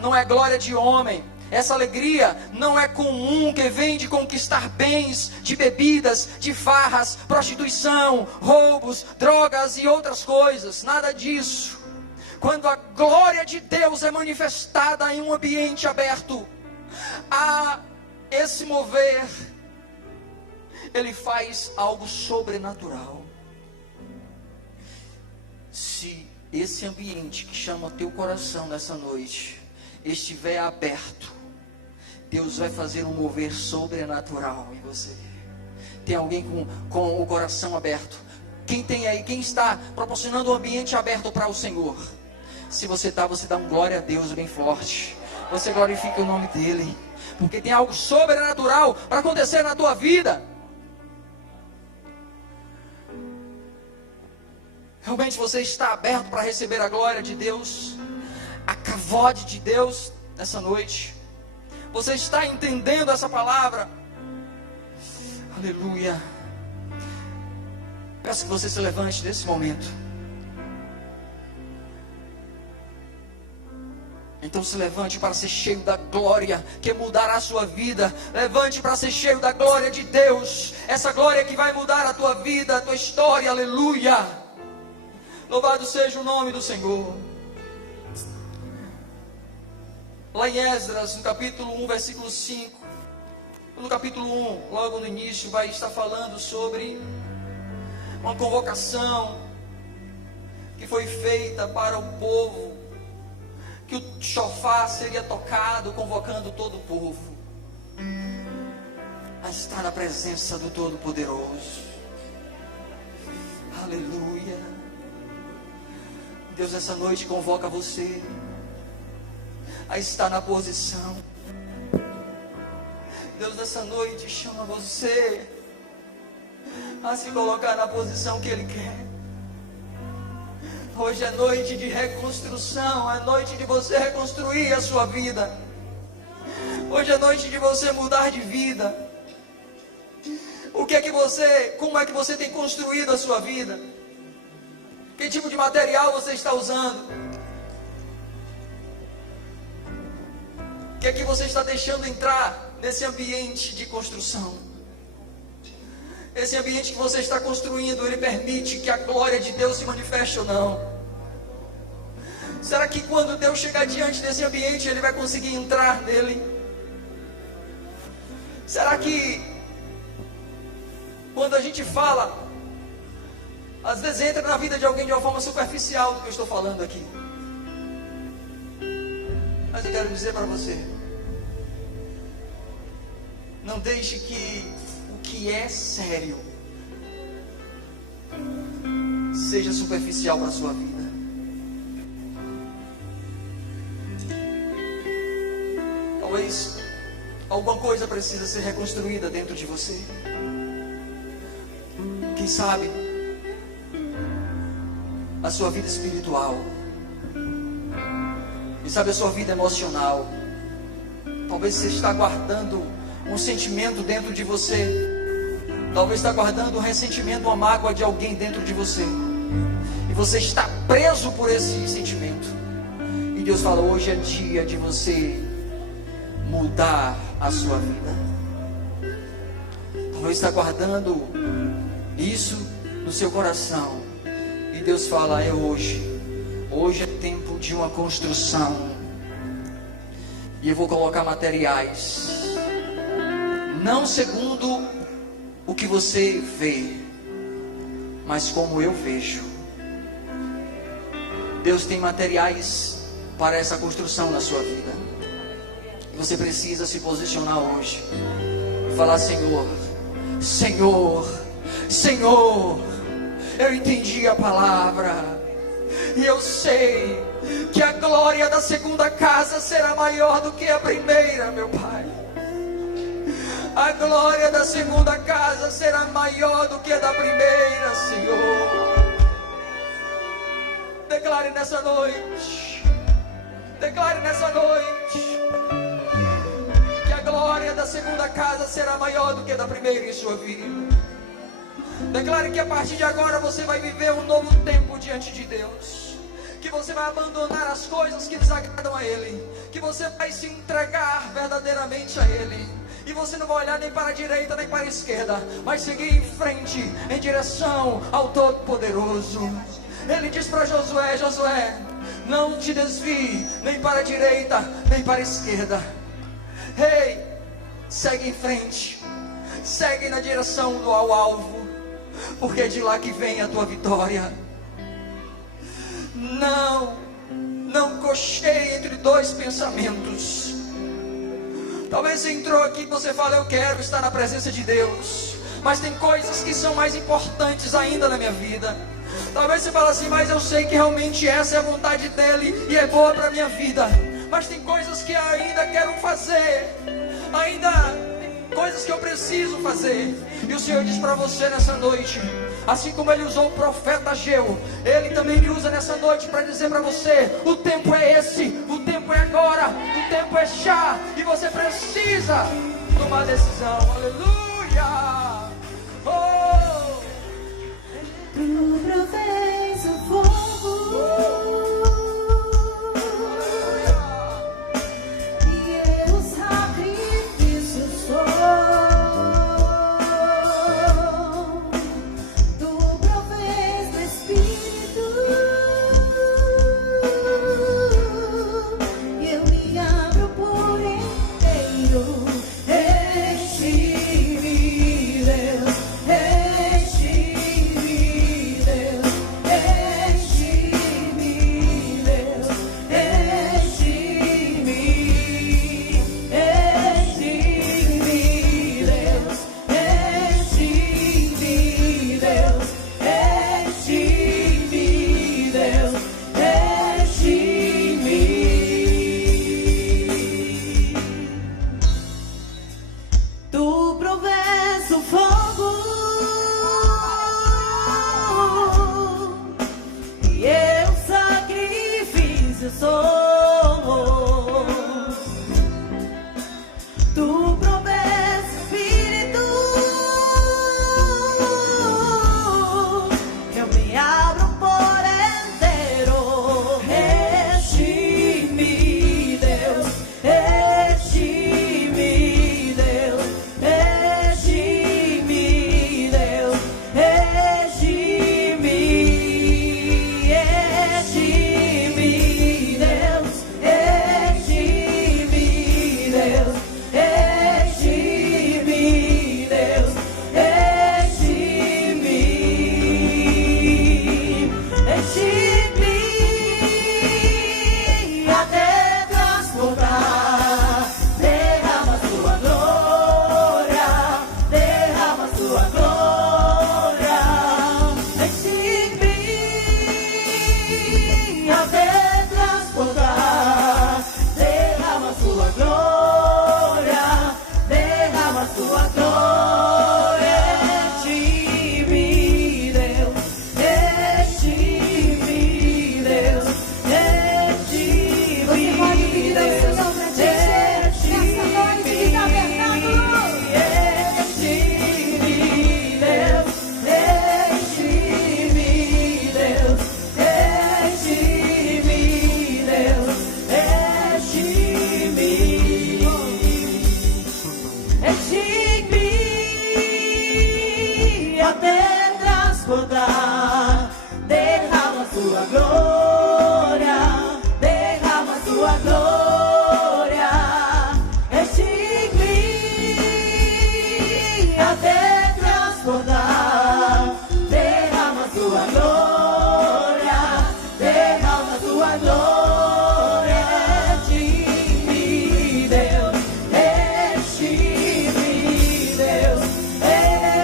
não é glória de homem. Essa alegria não é comum, que vem de conquistar bens, de bebidas, de farras, prostituição, roubos, drogas e outras coisas. Nada disso. Quando a glória de Deus é manifestada em um ambiente aberto, há esse mover, ele faz algo sobrenatural. Se esse ambiente que chama o teu coração nessa noite estiver aberto, Deus vai fazer um mover sobrenatural em você. Tem alguém com o coração aberto? Quem tem aí? Quem está proporcionando um ambiente aberto para o Senhor? Se você está, você dá um glória a Deus bem forte. Você glorifica o nome dEle, porque tem algo sobrenatural para acontecer na tua vida. Realmente você está aberto para receber a glória de Deus, a kavod de Deus nessa noite? Você está entendendo essa palavra? Aleluia. Peço que você se levante nesse momento. Então se levante para ser cheio da glória que mudará a sua vida. Levante para ser cheio da glória de Deus. Essa glória que vai mudar a tua vida, a tua história. Aleluia. Louvado seja o nome do Senhor. Lá em Esdras, no capítulo 1, versículo 5. No capítulo 1, logo no início, vai estar falando sobre uma convocação que foi feita para o povo, que o shofar seria tocado, convocando todo o povo a estar na presença do Todo-Poderoso. Aleluia. Deus essa noite convoca você a estar na posição. Deus nessa noite chama você a se colocar na posição que Ele quer. Hoje é noite de reconstrução, é noite de você reconstruir a sua vida. Hoje é noite de você mudar de vida. Como é que você tem construído a sua vida? Que tipo de material você está usando? O que é que você está deixando entrar nesse ambiente de construção? Esse ambiente que você está construindo, ele permite que a glória de Deus se manifeste ou não? Será que quando Deus chegar diante desse ambiente, Ele vai conseguir entrar nele? Será que quando a gente fala, às vezes entra na vida de alguém de uma forma superficial do que eu estou falando aqui? Mas eu quero dizer para você, não deixe que o que é sério seja superficial para a sua vida. Talvez alguma coisa precisa ser reconstruída dentro de você. Quem sabe a sua vida espiritual. E sabe a sua vida emocional? Talvez você está guardando um sentimento dentro de você. Talvez está guardando um ressentimento, uma mágoa de alguém dentro de você. E você está preso por esse sentimento. E Deus fala, hoje é dia de você mudar a sua vida. Talvez está guardando isso no seu coração. E Deus fala, é hoje. Hoje é tempo de uma construção. E eu vou colocar materiais, não segundo o que você vê, mas como eu vejo. Deus tem materiais para essa construção na sua vida. E você precisa se posicionar hoje e falar, Senhor, Senhor, Senhor, eu entendi a palavra. E eu sei que a glória da segunda casa será maior do que a primeira, meu Pai. A glória da segunda casa será maior do que a da primeira, Senhor. Declare nessa noite, declare nessa noite, que a glória da segunda casa será maior do que a da primeira em sua vida. Declare que a partir de agora você vai viver um novo tempo diante de Deus. Que você vai abandonar as coisas que desagradam a Ele. Que você vai se entregar verdadeiramente a Ele. E você não vai olhar nem para a direita nem para a esquerda, mas seguir em frente, em direção ao Todo-Poderoso. Ele diz para Josué, Josué, não te desvie nem para a direita nem para a esquerda. Ei, segue em frente, segue na direção ao alvo, porque é de lá que vem a tua vitória. Não cocheie entre dois pensamentos. Talvez você entrou aqui e você fala, eu quero estar na presença de Deus, mas tem coisas que são mais importantes ainda na minha vida. Talvez você fale assim, mas eu sei que realmente essa é a vontade dEle e é boa para a minha vida. Mas tem coisas que ainda quero fazer, ainda coisas que eu preciso fazer. E o Senhor diz para você nessa noite, assim como Ele usou o profeta Ageu, Ele também me usa nessa noite para dizer para você, o tempo é esse, o tempo é agora, o tempo é já, e você precisa tomar decisão. Aleluia! Oh! Tu provês o fogo, e eu sacrifício sou. Tu provês do Espírito, e eu me abro por inteiro. Enche-me, Deus, enche-me, Deus, enche-me, Deus, enche-me, enche-me, Deus, enche-me, Deus, enche-me, Deus, enche-me. Tu provês o fogo, e eu sacrifício sou. Tu provês Espírito, eu me abro por inteiro. Enche-me, Deus, enche-me, Deus, enche-me, Deus, enche-me, enche-me, Deus, enche em mim até transbordar. Derrama tua glória, derrama tua glória, enche em mim até transbordar. Derrama tua glória, derrama tua glória, enche em mim, Deus, enche em mim, Deus,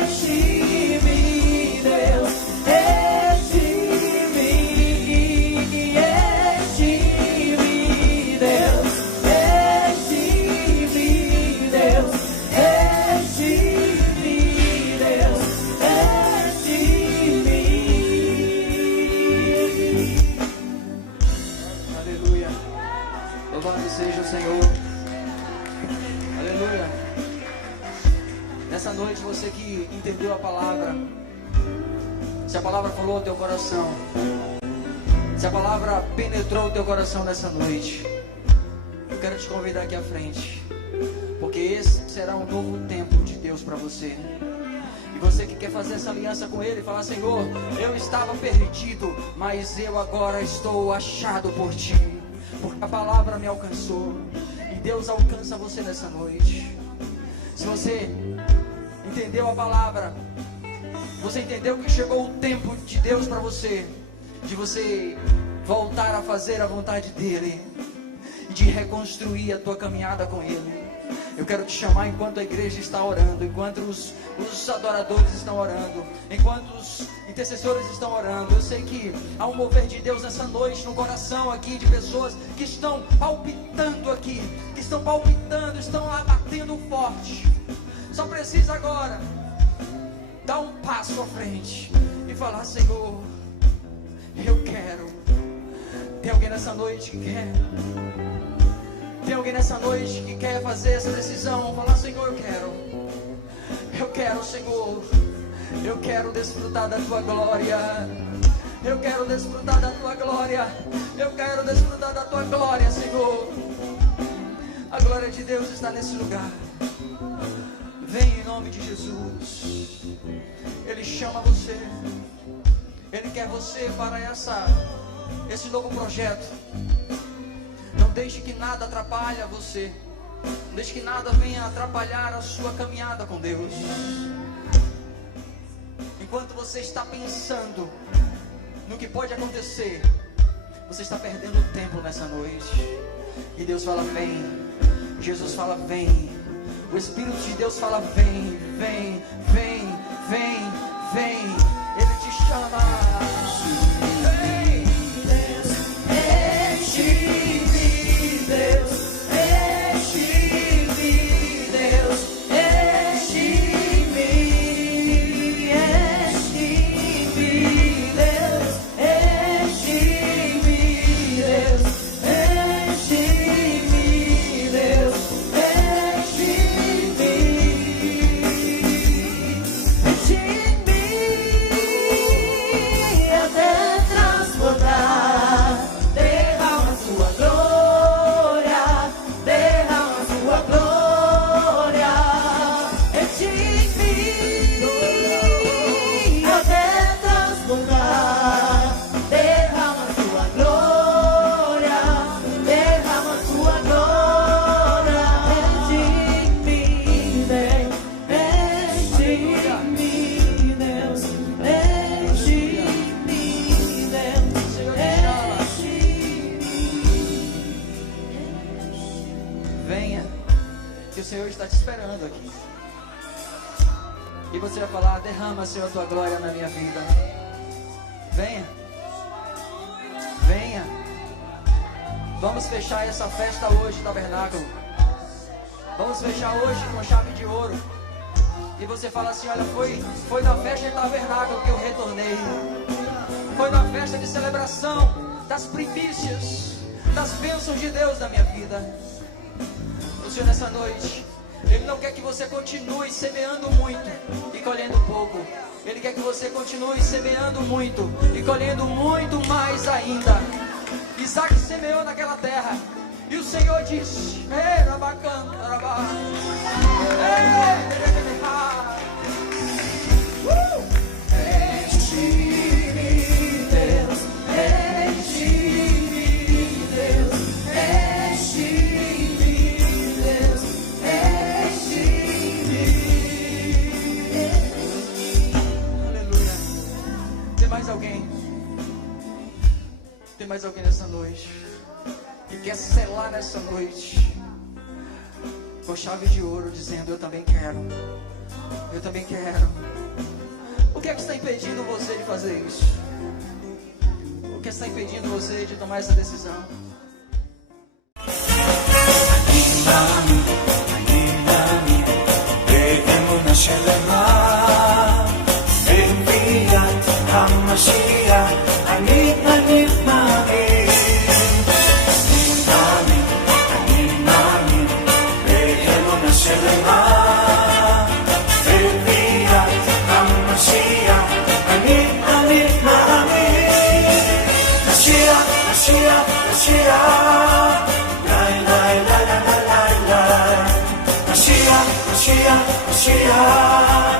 enche em mim, Deus, enche em mim, enche em mim, Deus, enche em mim, Deus, enche em mim, Deus, enche em mim. Aleluia. Louvado seja o Senhor. Aleluia. Nessa noite, você que entendeu a palavra, se a palavra falou ao teu coração, se a palavra penetrou o teu coração nessa noite, eu quero te convidar aqui à frente, porque esse será um novo tempo de Deus para você. E você que quer fazer essa aliança com Ele, falar: Senhor, eu estava perdido, mas eu agora estou achado por Ti, porque a palavra me alcançou. E Deus alcança você nessa noite. Se você entendeu a palavra, você entendeu que chegou o tempo de Deus para você, de você voltar a fazer a vontade dEle, de reconstruir a tua caminhada com Ele. Eu quero te chamar enquanto a igreja está orando, enquanto os adoradores estão orando, enquanto os intercessores estão orando. Eu sei que há um mover de Deus nessa noite no coração aqui de pessoas que estão palpitando aqui, que estão palpitando, estão lá batendo forte. Só precisa agora dar um passo à frente e falar: Senhor, eu quero. Tem alguém nessa noite que quer? Tem alguém nessa noite que quer fazer essa decisão? Falar: Senhor, eu quero. Eu quero, Senhor. Eu quero desfrutar da Tua glória. Eu quero desfrutar da Tua glória. Eu quero desfrutar da Tua glória, Senhor. A glória de Deus está nesse lugar. Vem em nome de Jesus. Ele chama você. Ele quer você para esse novo projeto. Não deixe que nada atrapalhe você. Não deixe que nada venha atrapalhar a sua caminhada com Deus. Enquanto você está pensando no que pode acontecer, você está perdendo tempo nessa noite. E Deus fala: vem. Jesus fala: vem. O Espírito de Deus fala: vem, vem, vem, vem, vem. Ele te chama. Vem, Deus, enche em mim, Deus, enche em mim, Deus, enche em mim, enche em mim, Deus, enche em mim, Deus, enche em mim, Deus, enche em mim, enche em mim até transbordar. Derrama tua glória, derrama tua glória, enche em mim até transbordar. Derrama tua glória, derrama tua glória, enche em mim, Deus, enche em mim, Deus, enche em mim, Deus, enche em mim. Venha, que o Senhor está te esperando aqui. E você vai falar: derrama, Senhor, a Tua glória na minha vida. Venha. Venha. Vamos fechar essa festa hoje, tabernáculo. Vamos fechar hoje com chave de ouro. E você fala assim: olha, foi na festa de tabernáculo que eu retornei. Foi na festa de celebração das primícias, das bênçãos de Deus na minha vida. O Senhor, nessa noite, Ele não quer que você continue semeando muito e colhendo pouco. Ele quer que você continue semeando muito e colhendo muito mais ainda. Isaac semeou naquela terra e o Senhor disse: ei, rabacanta, rabá. Ei, mais alguém? Tem mais alguém nessa noite que quer selar nessa noite com chave de ouro, dizendo: eu também quero, eu também quero. O que é que está impedindo você de fazer isso? O que está impedindo você de tomar essa decisão? Mashiach, Mashiach, Mashiach.